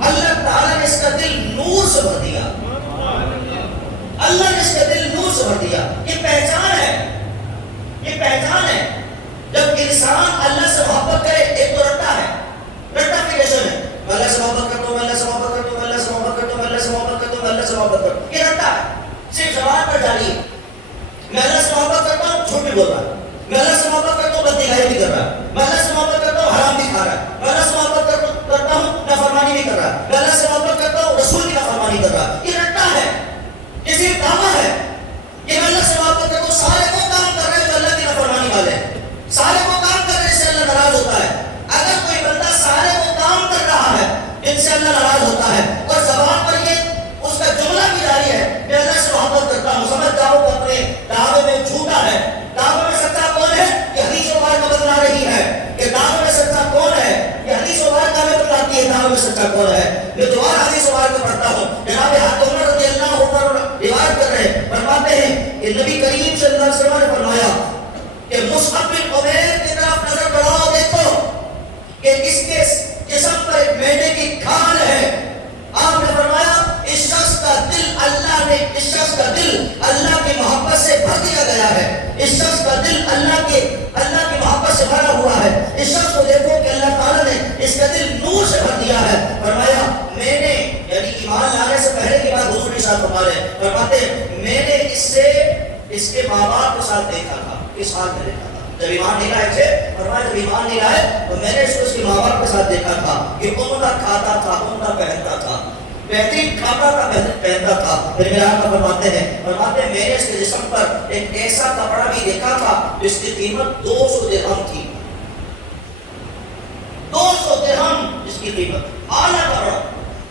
اللہ تعالیٰ نے اس کا دل نور سے بھر دیا. اللہ نے اس کا دل نور سے بھر دیا. یہ پہچان ہے, یہ پہچان ہے. جب انسان اللہ سے محبت کرے ایک تو رٹا ہے, رٹافیکیشن ہے. میں اللہ سے محبت کرتا ہوں, میں اللہ سے محبت کرتا ہوں, میں اللہ سے محبت کرتا ہوں, میں اللہ سے محبت کرتا ہوں, میں اللہ سے محبت کرتا ہوں. یہ رٹا ہے, صرف زبان پر جاری ہے. میں اللہ سے محبت کرتا ہوں, جھوٹ بھی بول رہا ہے. میں اللہ سے محبت کرتا ہوں, بدنگاہی بھی کر رہا ہے. میں اللہ سے محبت کرتا ہوں, حرام بھی کھا رہا ہے. میں اللہ سے محبت کرتا ہوں, نافرمانی بھی کر رہا ہے. میں اللہ سے محبت کرتا ہوں, رسول کی نافرمانی کر رہا ہے. یہ رٹا ہے, یہ صرف دعویٰ ہے کہ میں اللہ سے محبت کرتا ہوں. سارے وہ کام کر رہے ہیں جو اللہ کی نافرمانی والے ہیں. سارے وہ کام کر رہے ہیں جس سے اللہ ناراض ہوتا ہے. اگر کوئی بندہ سارے وہ کام کر رہا ہے جن سے اللہ ناراض ہوتا ہے اور زبان پر یہ اس کا جملہ بھی جاری ہے میں اللہ سے محبت کرتا ہوں, سمجھ جاؤ کہ اپنے دعوے میں جھوٹا ہے. دعوے میں سچا کون ہے؟ یہ حدیث و بات بتلا رہی ہے کہ دعوے میں سچا کون ہے. یہ حدیث و بات ہمیں بتلاتی ہے دعوے میں سچا کون ہے. میں دوبارہ حدیث و بات میں پڑھتا ہوں. جناب حضرت عمر رضی اللہ عنہ روایت کر رہے ہیں, فرماتے ہیں کہ نبی کریم صلی اللہ علیہ وسلم نے فرمایا کہ مصعب بن عمیر کی طرف نظر بڑھاؤ, دیکھو کہ اس کے جسم پر ایک مینڈے کی کھال ہے. آپ نے فرمایا اس شخص کا دل اللہ کی محبت سے بھر دیا گیا ہے. اس شخص کا دل اللہ کی محبت سے بھرا ہوا ہے. اس شخص کو دیکھو کہ اللہ تعالیٰ نے اس کا دل نور سے بھر دیا ہے. فرمایا میں نے, یعنی ایمان لانے سے پہلے کی بات حضور کے ساتھ فرماتے میں نے اس کے ماں باپ کے ساتھ دیکھا تھا. کس حال میں دیکھا تھا؟ جب ایمان نہیں لائے تھے, فرمایا جب ایمان نہیں لائے تو میں نے اس کے ماں باپ کے ساتھ دیکھا تھا کہ عمدہ کھاتا تھا, عمدہ پہنتا تھا, بہترین کھاتا تھا, بہترین پہنتا تھا. پھر میرا آقا فرماتے میں نے اس کے جسم پر ایک ایسا کپڑا بھی دیکھا تھا جس کی قیمت 200 درہم تھی. 200 درہم جس کی قیمت, اعلیٰ کپڑا,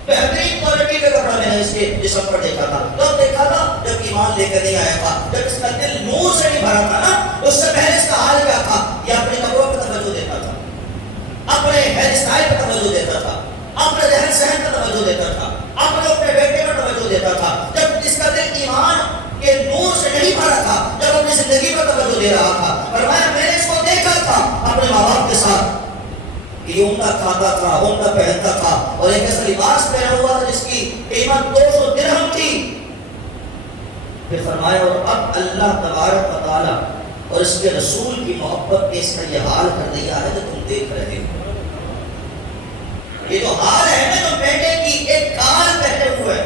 بہترین کوالٹی کا کپڑا میں نے اس کے جسم پر دیکھا تھا. کب دیکھا تھا؟ جب ایمان لے کر نہیں آیا تھا, جب اس کا دل نور سے نہیں بھرا تھا نا. اس سے پہلے اس کا حال کیا تھا؟ یہ اپنے کپڑوں پر توجہ دیتا تھا, اپنے ہیئر اسٹائل پر توجہ دیتا تھا, اپنے رہن سہن پر توجہ دیتا تھا, اپنے بیٹے پر توجہ دیتا تھا. جب اس کا دل ایمان کے نور سے نہیں بھرا تھا, جب اپنی زندگی پر توجہ دے رہا تھا, فرمایا میں نے اس کو دیکھا تھا اپنے ماں باپ کے ساتھ یہ عمدہ کھاتا تھا, عمدہ پہنتا تھا اور ایک ایسا لباس پہنا ہوا تھا جس کی قیمت 200 درہم تھی. پھر فرمایا اور اب اللہ تبارک و تعالی اور اس کے رسول کی محبت نے اس کا یہ حال کر دیا ہے جو تم دیکھ رہے ہو. یہ جو حال ہے نا, جو مینڈے کی ایک کھال پہنے ہوئے,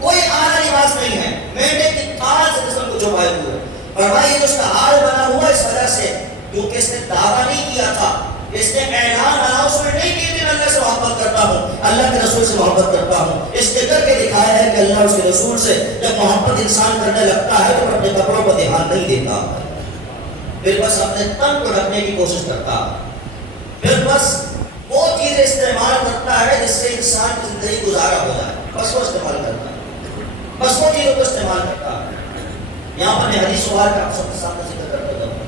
کوئی اعلیٰ لباس نہیں ہے, مینڈے کی کھال سے جسم کو چھپائے ہوئے. فرمایا یہ اس کا حال بنا ہوا اس وجہ سے کیونکہ اس نے دعویٰ نہیں کیا تھا, اس نے اعلان اناؤنسمنٹ نہیں کی کہ میں اللہ سے محبت کرتا ہوں, اللہ کے رسول سے محبت کرتا ہوں. اس نے کر کے دکھایا ہے کہ اللہ اس کے رسول سے جب محبت انسان کرنے لگتا ہے تو اپنے کپڑوں پر دھیان نہیں دیتا, پھر بس اپنے تن کو ڈھکنے کی کوشش کرتا, پھر بس وہ چیزیں استعمال کرتا ہے جس سے انسان کی زندگی گزارا ہو جائے, بس وہ استعمال کرتا ہے, بس وہ چیزوں کو استعمال کرتا ہے. یہاں پر میں حدیث سوال کا آپ سب کے سامنے ذکر کرتا جاؤں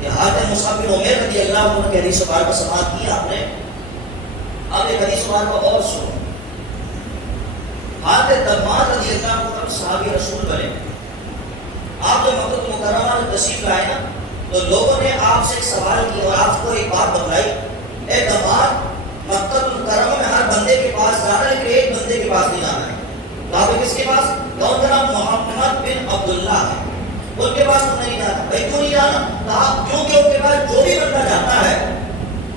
کہ حاتم مصعب بن عمیر رضی اللہ عنہ کے حدیث سوال کا سماعت کیا آپ نے. آپ ایک حدیث سوال کو اور سنو. حاتم دمار رضی اللہ عنہ صحابی رسول بنے. آپ جو مکہ مکرمہ میں تشریف لائے نا تو لوگوں نے آپ سے ایک سوال کیا اور آپ کو ایک بات بتلائی. اے دمار مکہ مکرمہ میں ہر بندے کے پاس جانا ہے لیکن ایک بندے کے پاس نہیں جانا ہے. کہا کس کے پاس؟ کون کا نام محمد بن عبداللہ ہے. ان کے پاس تم نہیں جانا. بھائی کیوں نہیں جانا؟ کہا کیونکہ ان کے پاس جو بھی بندہ جاتا ہے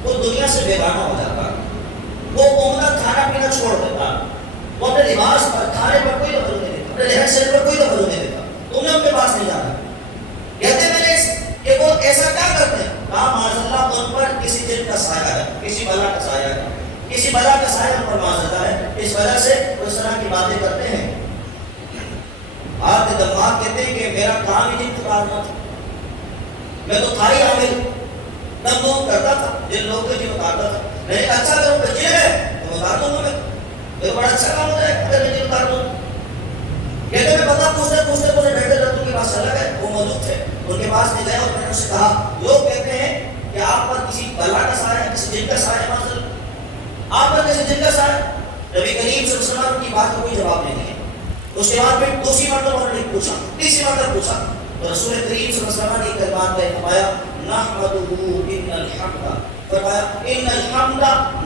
وہ دنیا سے بیگانہ ہو جاتا ہے. وہ عمدہ کھانا پینا چھوڑ دیتا ہے. وہ اپنے لباس پر کھانے پر کوئی دخل نہیں دیتا, اپنے رہن سہن پر کوئی دخل نہیں دیتا. تم نے ان کے پاس نہیں جانا. کہتے میں نے کہ وہ ایسا کیا کرتے ہیں؟ کہا معاذ اللہ ان پر کسی جن کا سایہ ہے, کسی بلا کا سایہ ہے, کسی بلا کا سایہ ان پر معاذ اللہ ہے, اس وجہ سے وہ اس طرح کی باتیں کرتے ہیں. آپ دماغ کہتے ہیں کہ میرا کام ہی جن اتارنا تھا. میں تو تھا ہی عامل, نمبر کرتا تھا جن لوگوں کے جن اتارتا تھا. میں نے کہا اچھا اگر وہ بچے ہیں تو اتار دوں گا. میں بڑا اچھا کام ہو جائے اگر میں جن اتار دوں. کہتے میں پتا پوچھتے بیٹھے رہتوں کے پاس چلا گئے. وہ موجود تھے, ان کے پاس نہیں گئے اور میں نے ان سے کہا لوگ کہتے ہیں کہ آپ پر کسی بلا کا سایہ ہے, کسی جن کا سایہ ہے, آپ پر کسی جن کا سایہ. نبی کریم صلی اللہ علیہ وسلم کی بات کا کوئی جواب نہیں دیا. اس کے بعد پھر دوسری مرتبہ انہوں نے پوچھا, تیسری مرتبہ پوچھا تو رسول کریم صلی اللہ علیہ وسلم نے کلمات میں فرمایا نحمدہ ان الحمد, فرمایا ان الحمد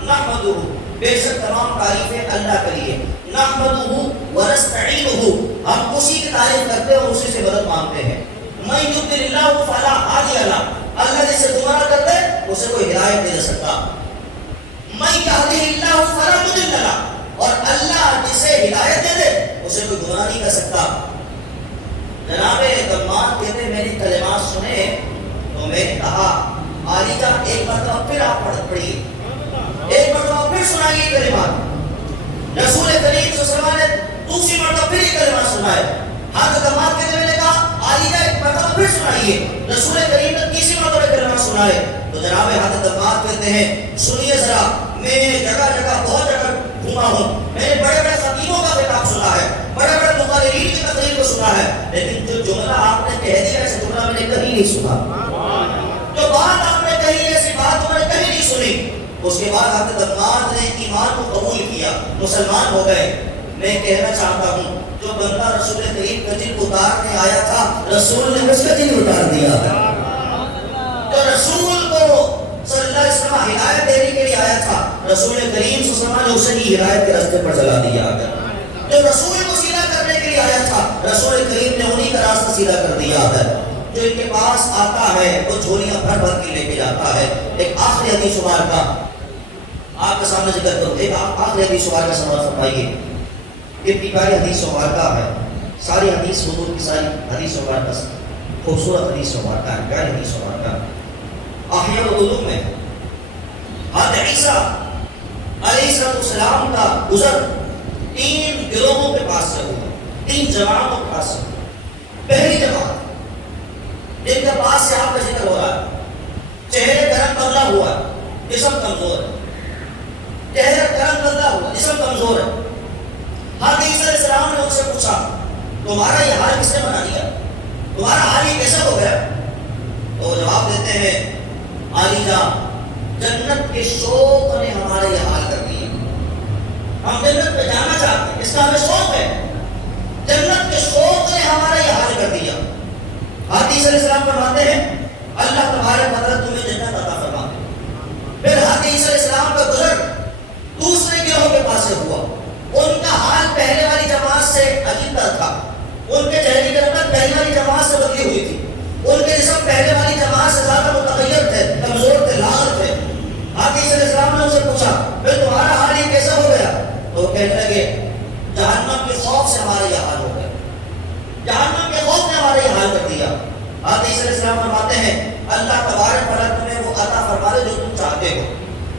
نحمدہ, بے شک تمام تعریفیں اللہ کے لیے. نحمدہ ونستعینہ, ہم اسی کی تعریف کرتے ہیں اور اسی سے مدد مانگتے ہیں. من یضلل اللہ فلا ہادی له, اللہ جسے گمراہ کرتا ہے اسے کوئی ہدایت نہیں دے سکتا. من یہدہ اللہ فلا مضل له, اور اللہ جسے ہدایت دے دے اسے کوئی گمراہ نہیں کر سکتا. جناب دمار کہتے ہیں میں نے کلمات سنے تو میں نے کہا علی جان ایک مرتبہ پھر آپ پڑھیے, ایک مرتبہ پھر سنائیے کلمات. رسول کریم صلی اللہ علیہ وسلم نے دوسری مرتبہ پھر یہ کلمات سنائے. ہاتھ دمار کہتے ہیں میں نے کہا علی جان ایک مرتبہ پھر سنائیے. رسول کریم نے تیسری مرتبہ کلمات سنائے. تو جناب ہاتھ دمار کہتے ہیں سنیے ذرا, میں جگہ جگہ بہت جگہ گھوما ہوں, میں نے بڑے بڑے خطیبوں کا خطاب سنا ہے, بڑے بڑے مقررین کی تقریر کو سنا ہے, لیکن جو جملہ آپ نے کہہ دیا ایسا جملہ میں نے کبھی نہیں سنا. جو بات آپ نے کہی ایسی بات میں نے کبھی نہیں سنی. اس کے بعد حضرت دمار نے ایمان کو قبول کیا, مسلمان ہو گئے. میں کہنا چاہتا ہوں جو بندہ رسول کریم کا جن اتارنے آیا تھا رسول نے اس کا جن اتار دیا. تو رسول کو صلی اللہ علیہ وسلم ہدایت دینے کے لیے آیا تھا, رسول کریم صلی اللہ علیہ وسلم نے اسے ہی ہدایت کے راستے پر چلا دیا. جو رسول کو سیدھا کرنے کے لیے آیا تھا رسول کریم نے انہی کا راستہ سیدھا کر دیا ہے. جو ان کے پاس آتا ہے وہ جھولیاں بھر بھر کے لے کے جاتا ہے. ایک آخری حدیث شمار کا آپ کے سامنے ذکر کروں, ایک آخری حدیث شمار کا سماعت فرمائیے. اتنی پیاری حدیث شمار کا ہے, ساری حدیث حضور کی ساری حدیث شمار کا خوبصورت حدیث شمار کا ہے, پیاری حدیث شمار کا. احیاء العلوم میں حضرت عیسیٰ علیہ السلام کا گزر 3 گروہوں کے پاس سے ہوا, 3 جماعتوں کے پاس سے. پہلی جماعت جن کے پاس سے آپ کا ذکر ہو رہا ہے, چہرے گرم بدلا ہوا ہے, جسم کمزور ہے, چہرے گرم بدلا ہوا, جسم کمزور ہے. حضرت عیسیٰ علیہ السلام نے ان سے پوچھا تمہارا یہ حال کس نے بنا دیا, تمہارا حال یہ کیسا ہو گیا؟ تو جواب دیتے ہیں علی جان جنت کے شوق نے ہمارا یہ حال کر دیا, ہم جنت پہ جانا چاہتے ہیں, اس کا ہمیں شوق ہے, جنت کے شوق نے ہمارا یہ حال کر دیا. حضرت عیسیٰ علیہ السلام فرماتے ہیں اللہ تبارک و تعالیٰ تمہیں جنت عطا فرما دے. پھر حضرت عیسیٰ علیہ السلام کا گزر دوسرے گروہ کے پاس سے ہوا. ان کا حال پہلے والی جماعت سے عجیب تھا, ان کے چہرے کی رنگت پہلے والی جماعت سے بدلی ہوئی تھی, ان کے جسم پہلے والی جماعت سے زیادہ متغیر تھے, کمزور تھے, لال تھے. حضرت عیسیٰ علیہ السلام نے ان سے پوچھا پھر تمہارا حال یہ کیسا ہو گیا؟ تو وہ کہنے لگے جہنم کے خوف سے ہمارا یہ حال ہو گیا, جہنم کے خوف نے ہمارا یہ حال کر دیا. حضرت عیسیٰ علیہ السلام فرماتے ہیں اللہ تبارک و تعالیٰ تمہیں وہ عطا فرما دے جو تم چاہتے ہو,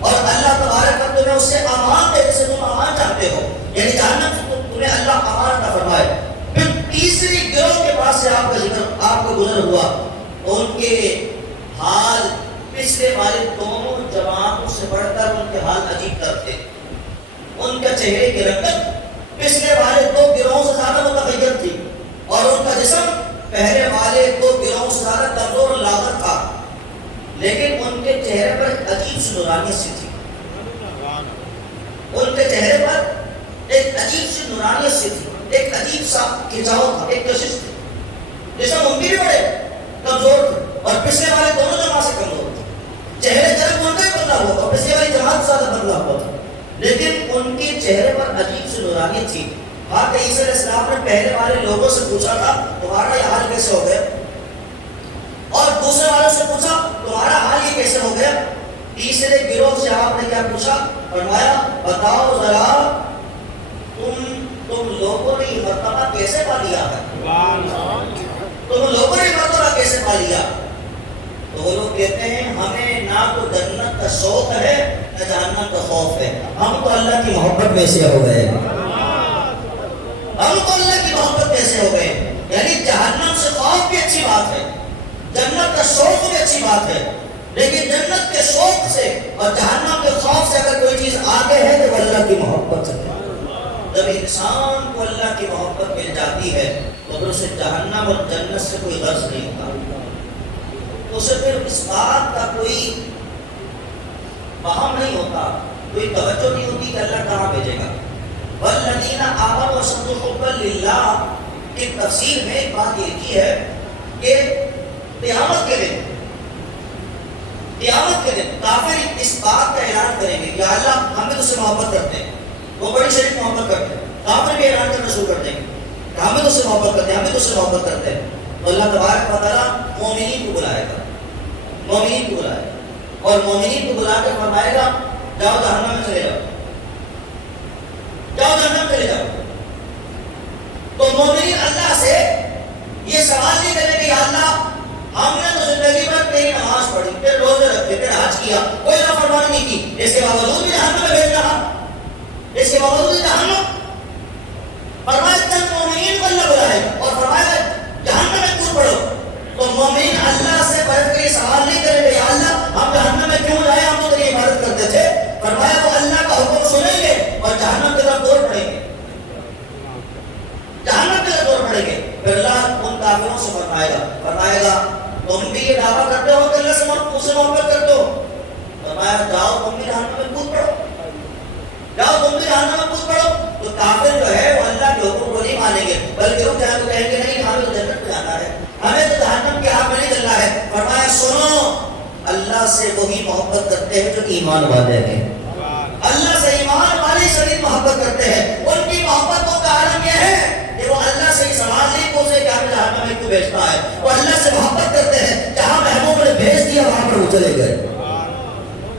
اور اللہ تبارک و تعالیٰ تمہیں اس سے امان دے جسے تم امان چاہتے ہو, یعنی جہنم سے تمہیں اللہ امان عطا فرمائے. پھر تیسری گروہ کے پاس سے آپ کا ذکر آپ کو گزر ہوا, ان کے حال پچھلے والے دونوں جماعتوں سے بڑھ کر ان کے حال عجیب تر تھے. ان کے چہرے کی رنگت پچھلے والے 2 گروہوں سے زیادہ متغیر تھی, اور ان کا جسم پہلے لیکن ان کے چہرے پر ایک عجیب سی نورانیت سی تھی. ان کے چہرے پر ایک عجیب سی نورانیت سی تھی, ایک عجیب سا کھچاؤ تھا, ایک کشش تھی. جسم ان کے بھی بڑے کمزور تھے اور پچھلے والے دونوں جماعت سے کمزور تھے. چہرے طرف ان کا ہی بدلا ہوا اور پچھلے والی جماعت زیادہ بدلا ہوا تھا, لیکن ان کے چہرے پر عجیب سی نورانیت تھی. حضرت عیسیٰ علیہ السلام نے پہلے والے لوگوں سے پوچھا تھا تمہارا یہ حال کیسے ہو گیا, اور دوسرے والوں سے پوچھا تمہارا حال یہ کیسے ہو گیا. تیسرے گروہ سے آپ نے کیا پوچھا, فرمایا بتاؤ ذرا تم لوگوں نے یہ مرتبہ کیسے پا لیا ہے, تم لوگوں نے مرتبہ کیسے پا لیا. تو وہ لوگ کہتے ہیں ہمیں نہ تو جنت کا شوق ہے نہ جہنم کا خوف ہے, ہم تو اللہ کی محبت میں سے ہو گئے, ہم تو اللہ کی محبت میں سے ہو گئے. یعنی جہنم سے خوف بھی اچھی بات ہے, جنت کا شوق بھی اچھی بات ہے, لیکن جنت کے شوق سے اور جہنم کے خوف سے اگر کوئی چیز آگے ہے تو اللہ کی محبت ہے. جب انسان کو اللہ کی محبت مل جاتی ہے تو پھر اسے جہنم اور جنت سے کوئی غرض نہیں ہوتا, اسے پھر اس بات کا کوئی فہم نہیں ہوتا, کوئی توجہ نہیں ہوتی کہ اللہ کہاں بھیجے گا. والذین آمنوا اشد حبا للہ کی تفسیر میں ایک بات یہ لکھی ہے کہ قیامت کے دن کافر اس بات کا اعلان کریں گے کہ اللہ ہم بھی تجھ سے محبت کرتے ہیں, وہ بڑی شریک محبت کرتے ہیں, کافر بھی اعلان کرنا شروع کر دیں گے کہ ہم بھی تجھ سے محبت کرتے ہیں, ہم بھی تجھ سے محبت کرتے ہیں. تو اللہ تبارک و تعالیٰ مومنین کو بلائے گا, مومنین کو بلائے گا, اور مومنین کو بلا کر فرمائے گا جاؤ جہنم میں چلے جاؤ, جاؤ جہنم چلے جاؤ. تو مومنین اللہ سے یہ سوال نہیں کریں کہ یا اللہ ہم نے تو زندگی بھر تیری نماز پڑھی, تیرے روزے رکھے, تیرے حج کیا, کوئی نافرمانی نہیں کی, اس کے باوجود بھی جہنم میں بھیج رہا, اس کے باوجود بھی جہنم. فرمایا چند مومنین کو اللہ بلائے گا اور فرمائے گا جہنم میں کود پڑو. تو مومن اللہ سے بڑھ کے یہ سوال نہیں کریں گے یا اللہ ہم جہنم میں کیوں جائے, ہم تو تیری عبادت کرتے تھے. فرمایا وہ اللہ کا حکم سنیں گے اور جہنم کی طرف دوڑ پڑیں گے, جہنم کی طرف دوڑ پڑیں گے. پھر اللہ ان کافروں سے فرمائے گا تم بھی یہ دعویٰ کرتے ہو کہ اللہ سے محبت کرتے ہو, فرمایا جاؤ تم بھی جہنم میں کود پڑو, جاؤ تم بھی جہنم میں کود پڑو. تو کافر جو ہے وہ اللہ کے حکم کو نہیں مانیں گے, بلکہ وہ کہیں گے نہیں ہمیں تو جنت میں جانا ہے, ہمیں تو جہنم کے آگ میں نہیں چلنا ہے. فرمایا سنو اللہ سے وہی محبت کرتے ہیں جو ایمان والے ہیں, اللہ سے ایمان والے شدید محبت کرتے ہیں. ان کی محبتوں کا عالم یہ ہے کہ وہ اللہ سے سوال نہیں پوچھے کہ ہمیں جہنم میں کیوں بھیجتا ہے, وہ اللہ سے محبت کرتے ہیں. جہاں محبوب نے بھیج دیا وہاں پر وہ چلے گئے,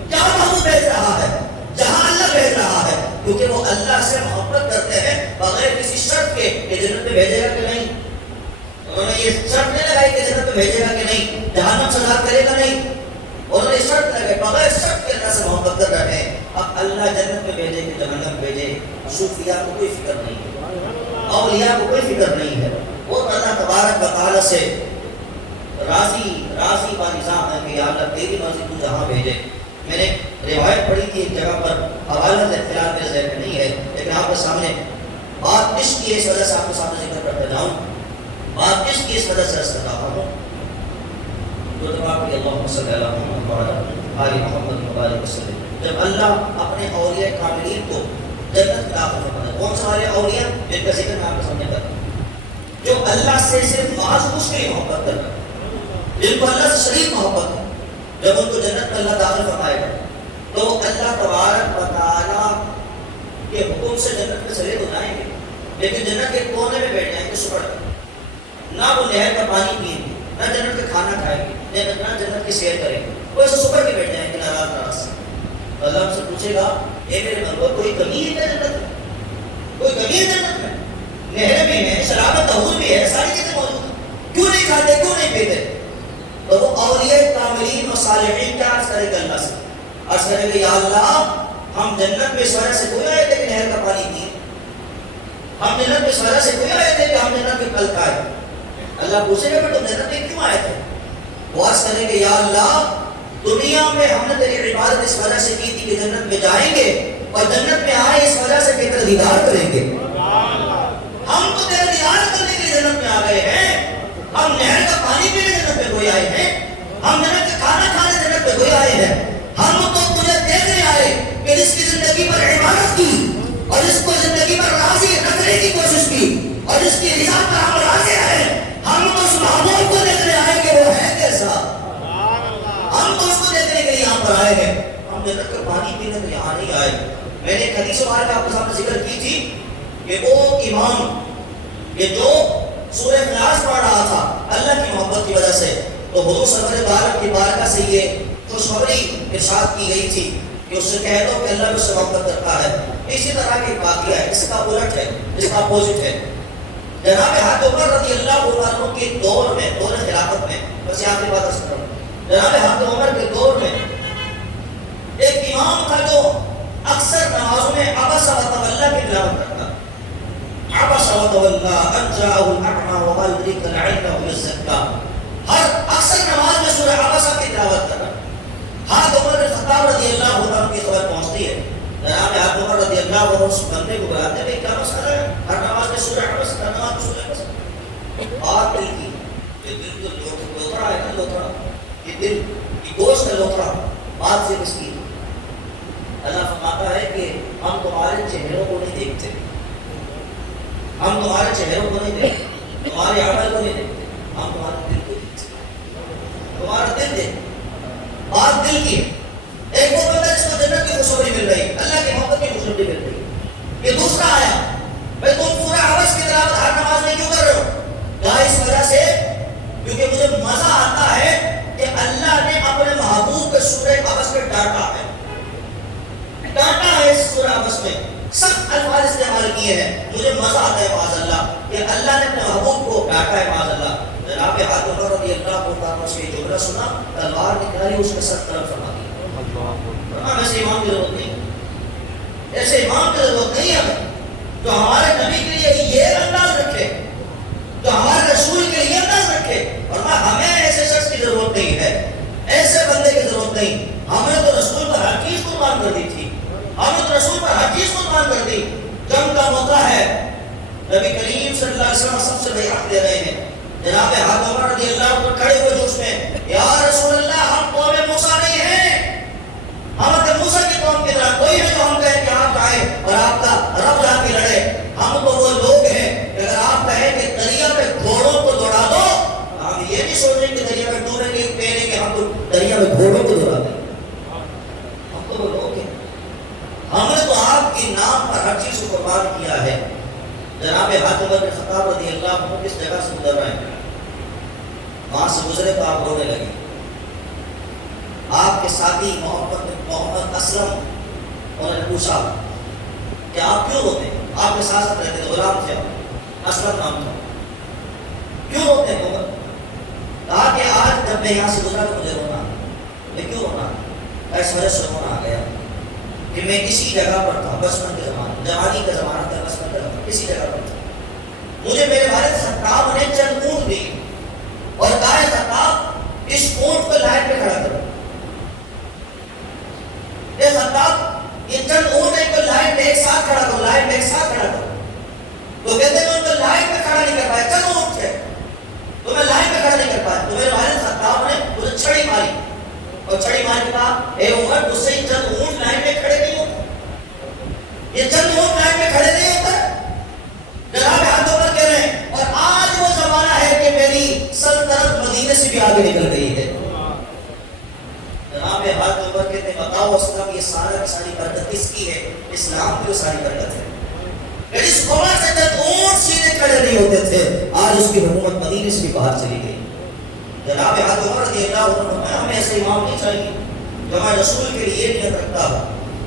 جہاں محبوب بھیج رہا ہے, جہاں اللہ بھیج رہا ہے, کیونکہ وہ اللہ سے محبت کرتے ہیں بغیر کسی شرط کے کہ جنت میں بھیجے گا کہ نہیں. انہوں نے یہ شرط نہیں لگائی کہ جنت میں بھیجے گا کہ نہیں, جہنم سے آزاد کرے گا نہیں, انہوں نے شرط لگائی بغیر شرط کے اللہ سے محبت کر رہے ہیں. اب اللہ جنت میں بھیجے کہ جہنم بھیجے, صوفیاء کو کوئی فکر نہیں ہے, اولیاء کو کوئی فکر نہیں ہے. وہ اللہ تبارک و تعالیٰ سے راضی کا نظام ہے کہ یا اللہ تیری مرضی تو جہاں بھیجے. میں نے روایت پڑھی تھی ایک جگہ پر, حوالہ سے اختیار میرے ذہن میں نہیں ہے, لیکن آپ کے سامنے بات عشق کی اس وجہ سے آپ کے سامنے ذکر کرتے جاؤں, بات عشق کی اس وجہ سے رستا ہوں. جو تبارک اللہم صلی اللہ محمد وعلا آل محمد مبارک وسلم. جب اللہ اپنے اولیاء کاملین کو جنت میں داخل فرماتا ہے, کون سے والے اولیاء جن کا ذکر میں آپ کے سامنے کرتا ہوں, جو اللہ سے صرف محض اس کی محبت کرتا ہے, جن کو اللہ سے شدید محبت ہے, جب ان کو جنت میں اللہ داخل فرمائے گا تو اللہ تبارک و تعالیٰ کے حکم سے جنت میں سرے ہو جائیں گے, لیکن جنت کے کونے میں بیٹھ جائیں گے سپڑ کر, نہ وہ نہر کا پانی پئیں گے, نہ جنت کا کھانا کھائیں گے, نہ جنت کی سیر کریں گے, وہ ایسے سپڑ کے بیٹھ جائیں گے ناراض سے. اللہ ہم سے پوچھے گا اے میرے بندو کوئی کمی ہے کیا جنت میں, کوئی کمی ہے جنت میں, نہریں بھی ہیں, شراب طہور بھی ہے, ساری چیزیں موجود ہیں, کیوں نہیں کھاتے, کیوں نہیں پیتے. تو وہ اولیاء کاملین و صالحین کیا عرض کرے گا اللہ سے, عرض کرے گا یا اللہ ہم جنت میں اس وجہ سے کوئی آئے تھے کہ نہر کا پانی پیے, ہم جنت میں اس وجہ سے کوئی آئے تھے کہ ہم جنت میں پھل کھائے. اللہ پوچھے گا تم جنت میں کیوں آئے تھے, وہ عرض کریں گے یا اللہ دنیا میں ہم نے تیری عبادت اس وجہ سے کی تھی کہ جنت میں جائیں گے, اور جنت میں آئے اس وجہ سے کہ تیرا دیدار کریں گے. ہم تو تیرا دیدار کرنے کے لیے جنت میں آ گئے ہیں, ہم نہر کا پانی پینے جنت میں کوئی آئے ہیں, ہم جنت کا کھانا کھانے جنت آئے ہیں، ہم جنت کا پانی پینے تو یہاں نہیں آئے۔ میں نے ایک حدیث مبارکہ آپ کے سامنے ذکر کی تھی کہ وہ امام کہ جو سورہ اخلاص پڑھ رہا تھا اللہ کی محبت کی وجہ سے، تو حضور صلی اللہ علیہ وسلم کی بارگاہ سے یہ خوشخبری ارشاد کی گئی تھی کہ اس سے کہہ دو کہ اللہ اس سے محبت کرتا ہے۔ اسی طرح کی واقعہ ہے، اس کا الٹ ہے، اس کا اپوزٹ ہے۔ جناب حضرت عمر رضی اللہ عنہ کے دور میں، دور خلافت میں، بس یہاں کی بات اس طرح، جناب حضرت عمر کے دور میں ایک امام تھا جو اکثر نمازوں میں عبس و تولی کی تلاوت کرتا، عبس و تولی ان جاءہ الاعمى وما يدريك لعله يزكى، ہر اکثر نماز میں سورہ عبس کی تلاوت کرتا۔ حضرت عمر بن خطاب رضی اللہ عنہ کی خبر پہنچتی ہے، جناب حضرت عمر رضی اللہ عنہ اس بندے کو بلاتے ہیں، کیا مسئلہ ہے؟ ہر نماز میں سورہ عبس، ہر نماز میں سورہ عبس۔ بات دل کی، یہ دل تو لوترا ہے نا، لوترا، یہ دل یہ گوشت ہے لوترا، بات سے کس کی؟ اللہ فرماتا ہے کہ ہم تمہارے چہروں کو نہیں دیکھتے، ہم تمہارے چہروں کو نہیں دیکھتے، تمہارے عمل کو نہیں دیکھتے، ہم تمہارے دل کو دیکھتے، تمہارا دل دیکھتے۔ بات دل کی ہے۔ ایک وہ بندہ جس کو جنت کی خوشخبری مل رہی، اللہ کی محبت کی خوشخبری مل رہی۔ یہ دوسرا آیا، بھائی تم سورہ عبس کی تلاوت ہر نماز میں کیوں کر رہے ہو؟ کہا اس وجہ سے کیونکہ مجھے مزہ آتا ہے کہ اللہ نے اپنے محبوب کے سورہ عبس میں ڈانٹا ہے، ڈانٹا ہے اس سورہ عبس میں، سخت الفاظ استعمال کیے ہیں، مجھے مزہ آتا ہے معاذ اللہ کہ اللہ نے اپنے محبوب کو ڈانٹا ہے معاذ اللہ۔ جناب حضرت عمر رضی اللہ عنہ سے یہ جملہ سنا، تلوار نکالی، اس کے سر طرف فرما دی۔ ایسے امام کی ضرورت نہیں، ایسے امام کی ضرورت نہیں ہے ہمیں، جو ہمارے نبی کے لیے یہ انداز رکھے، جو ہمارے رسول کے لیے انداز رکھے، اور ہمیں ایسے شخص کی ضرورت نہیں ہے، ایسے بندے کی ضرورت نہیں۔ ہم نے تو رسول پر ہر چیز قربان کر دی تھی، ہم نے تو رسول پر ہر چیز قربان کر دی۔ جنگ کا موقع ہے، نبی کریم صلی اللہ علیہ وسلم سب سے بیعت دے رہے ہیں، جناب حضرت عمر رضی اللہ عنہ کھڑے ہوئے جوش میں، یا رسول اللہ ہم قوم موسیٰ نہیں ہیں، ہم اگر موسیٰ کی قوم کی طرح کوئی ہے جو ہم کہیں کہ آپ آئے اور آپ کا رب جا کے لڑے، ہم تو وہ لوگ ہیں کہ اگر آپ کہیں کہ دریا میں گھوڑوں کو دوڑا دو، ہم یہ نہیں سوچیں کہ دریا میں ڈوبیں گے، پہلے کہ ہم تو دریا میں گھوڑوں کو دوڑا دیں، ہم تو وہ لوگ ہیں، ہم نے تو آپ کے نام پر ہر چیز کو قربان کیا ہے۔ جناب حضرت عمر بن خطاب رضی اللہ عنہ کس جگہ سے گزر رہے ہیں، وہاں سے گزرے تو آپ رونے لگے۔ آپ کے ساتھی محمد اسلم، انہوں نے پوچھا کہ آپ کیوں روتے ہیں؟ آپ کے ساتھ ساتھ رہتے تھے، غلام تھے، اسلم نام تھا، کیوں روتے ہیں عمر؟ کہا کہ آج جب میں یہاں سے گزرا تو مجھے رونا، میں کیوں رونا؟ اس وجہ سے رونا آ گیا کہ میں کسی جگہ پر تھا، بچپن کے زمانے، جوانی کا زمانہ تھا، بچپن کا زمانہ، کسی جگہ پر تھا، مجھے میرے والد خطاب نے چند اونٹ دی اور کہا خطاب اس اونٹ کو لائن پہ کھڑا کرو، اے خطاب یہ چند اونٹ ہے کو لائن پہ ایک ساتھ کھڑا کرو، لائن پہ ایک ساتھ کھڑا کرو۔ تو کہتے ہیں میں ان کو لائن پہ کھڑا نہیں کر پایا، چند اونٹ تھے تو میں لائن پہ کھڑا نہیں کر پایا، تو میرے والد خطاب نے مجھے چھڑی ماری اور چھڑی مار کے کہا اے عمر مجھ سے یہ چند اونٹ لائن پہ کھڑے نہیں ہوتے، یہ چند اونٹ لائن پہ کھڑے نہیں ہوتے۔ جناب حضرت عمر کہہ رہے ہیں اور آج وہ زمانہ ہے کہ میری سلطنت مدینے سے بھی آگے نکل گئی ہے۔ جناب حضرت عمر کہتے ہیں بتاؤ اسلام یہ ساری برکت کس کی ہے؟ اسلام کی ساری برکت ہے۔ اس قوم سے جب اونٹ سیدھے کھڑے نہیں ہوتے تھے، آج اس کی حکومت مدینے سے بھی باہر چلی گئی۔ جناب حضرت عمر رضی اللہ عنہ ہمیں ایسے امام نہیں چاہیے جو ہمارے رسول کے لیے نیت رکھتا ہو،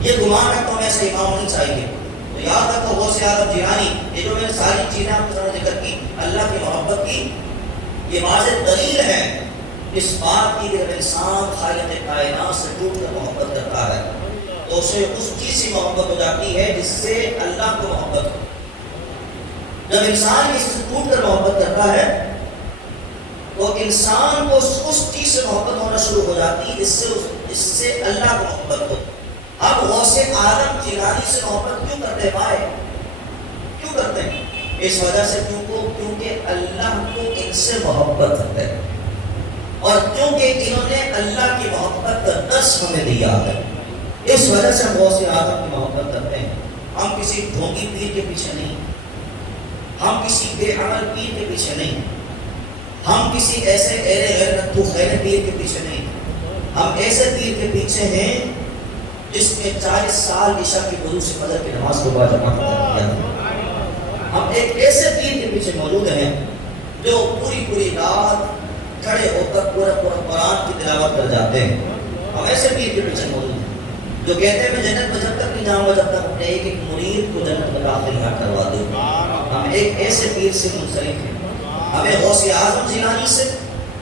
یہ گمان رکھتا ہوں ایسے امام نہیں چاہیے۔ تو یاد رکھو غوث اعظم جیلانی، یہ جو میں نے ساری چیزیں آپ کے سامنے ذکر کی اللہ کی محبت کی، یہ واضح دلیل ہے اس بات کی کہ جب انسان خالق کائنات سے ٹوٹ کر محبت کرتا ہے تو اسے اس چیز سے محبت ہو جاتی ہے جس سے اللہ کو محبت ہو۔ جب انسان کسی سے ٹوٹ کر محبت کرتا ہے تو انسان کو اس چیز سے محبت ہونا شروع ہو جاتی ہے جس سے اللہ کو محبت ہو۔ اب غوث اعظم جیلانی سے محبت کیوں کرتے بھائی؟ کیوں کرتے ہیں؟ اس وجہ سے کیونکہ اللہ کو ان سے محبت ہے اور کیونکہ انہوں نے اللہ کی محبت کا درس ہمیں دیا ہے، اس وجہ سے ہم غوث اعظم کی محبت کرتے ہیں۔ ہم کسی ڈھونگی پیر کے پیچھے نہیں، ہم کسی بے عمل پیر کے پیچھے نہیں، ہم کسی ایسے غیر نتو خیر پیر کے پیچھے نہیں، ہم ایسے پیر کے پیچھے ہیں جس نے 40 سال عشاء کی وضو سے فجر کی نماز کو باجماعت ادا کیا. ہم ایک ایسے پیر کے پیچھے موجود ہیں جو پوری رات کھڑے ہو کر پورا قرآن کی تلاوت کر جاتے ہیں. ہم ایسے پیر کے پیچھے موجود ہیں جو کہتے ہیں میں جنت میں جب تک نہیں جاؤں گا جب تک اپنے ایک مرید کو جنت میں داخل نہ کروا دوں. ہم ایک ایسے پیر سے منسلک ہیں. ہمیں غوث اعظم جیلانی سے،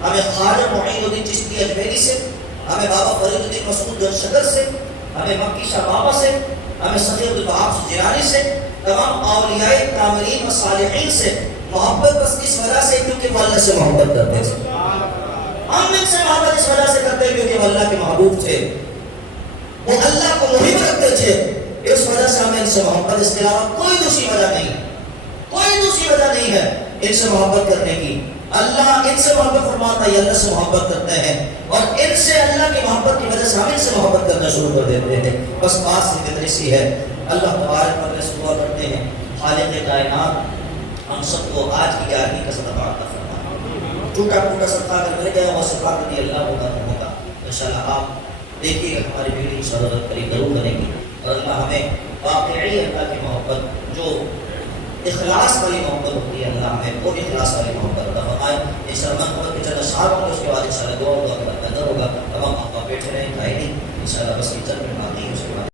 ہمیں خواجہ معین الدین چشتی اجمیری سے، ہمیں بابا فرید الدین مسعود گنجشکر سے، ہمیں مکی شاہ بابا سے، ہمیں سخی عبدالوہاب جیلانی سے، تمام اولیاء کاملین و صالحین سے محبت بس اس وجہ سے کیونکہ وہ اللہ سے محبت کرتے تھے. ہم ان سے محبت اس وجہ سے کرتے ہیں کیونکہ وہ اللہ کے محبوب تھے، وہ اللہ کو محب رکھتے تھے. اس وجہ سے ہمیں ان سے محبت، اس کے علاوہ کوئی دوسری وجہ نہیں، کوئی دوسری وجہ نہیں ہے ان سے محبت کرنے کی. اللہ ان سے محبت فرماتا ہے، اللہ سے محبت کرتے ہیں، اور ان سے اللہ کی محبت کی وجہ سے ہم ان سے محبت کرنا شروع کر دیتے ہیں. بس بات سی سی ہے. اللہ تبارک و تعالی سے دعا کرتے ہیں خالق کائنات ہم سب کو آج کی 11ویں کا صدقہ عطا فرمائے. ٹوٹا صدقہ اگر مل گیا وہ صدقہ کبھی اللہ ہوگا. انشاءاللہ آپ دیکھیے گا ہماری بیٹی انشاءاللہ قریب ضرور کریں گی، اور اللہ ہمیں واقعی اللہ کی محبت جو اخلاص والی محبت ہوتی ہے، اللہ ہمیں وہ اخلاص والی محبت عطا فرمائے. انشاءاللہ محبت کے چند اشعار ہوں گے، اس کے بعد انشاءاللہ دعا کا بندر ہوگا. تمام آپ بیٹھے رہیں کھائے نہیں انشاءاللہ، بس کی چند میں آتی ہے اس کے بعد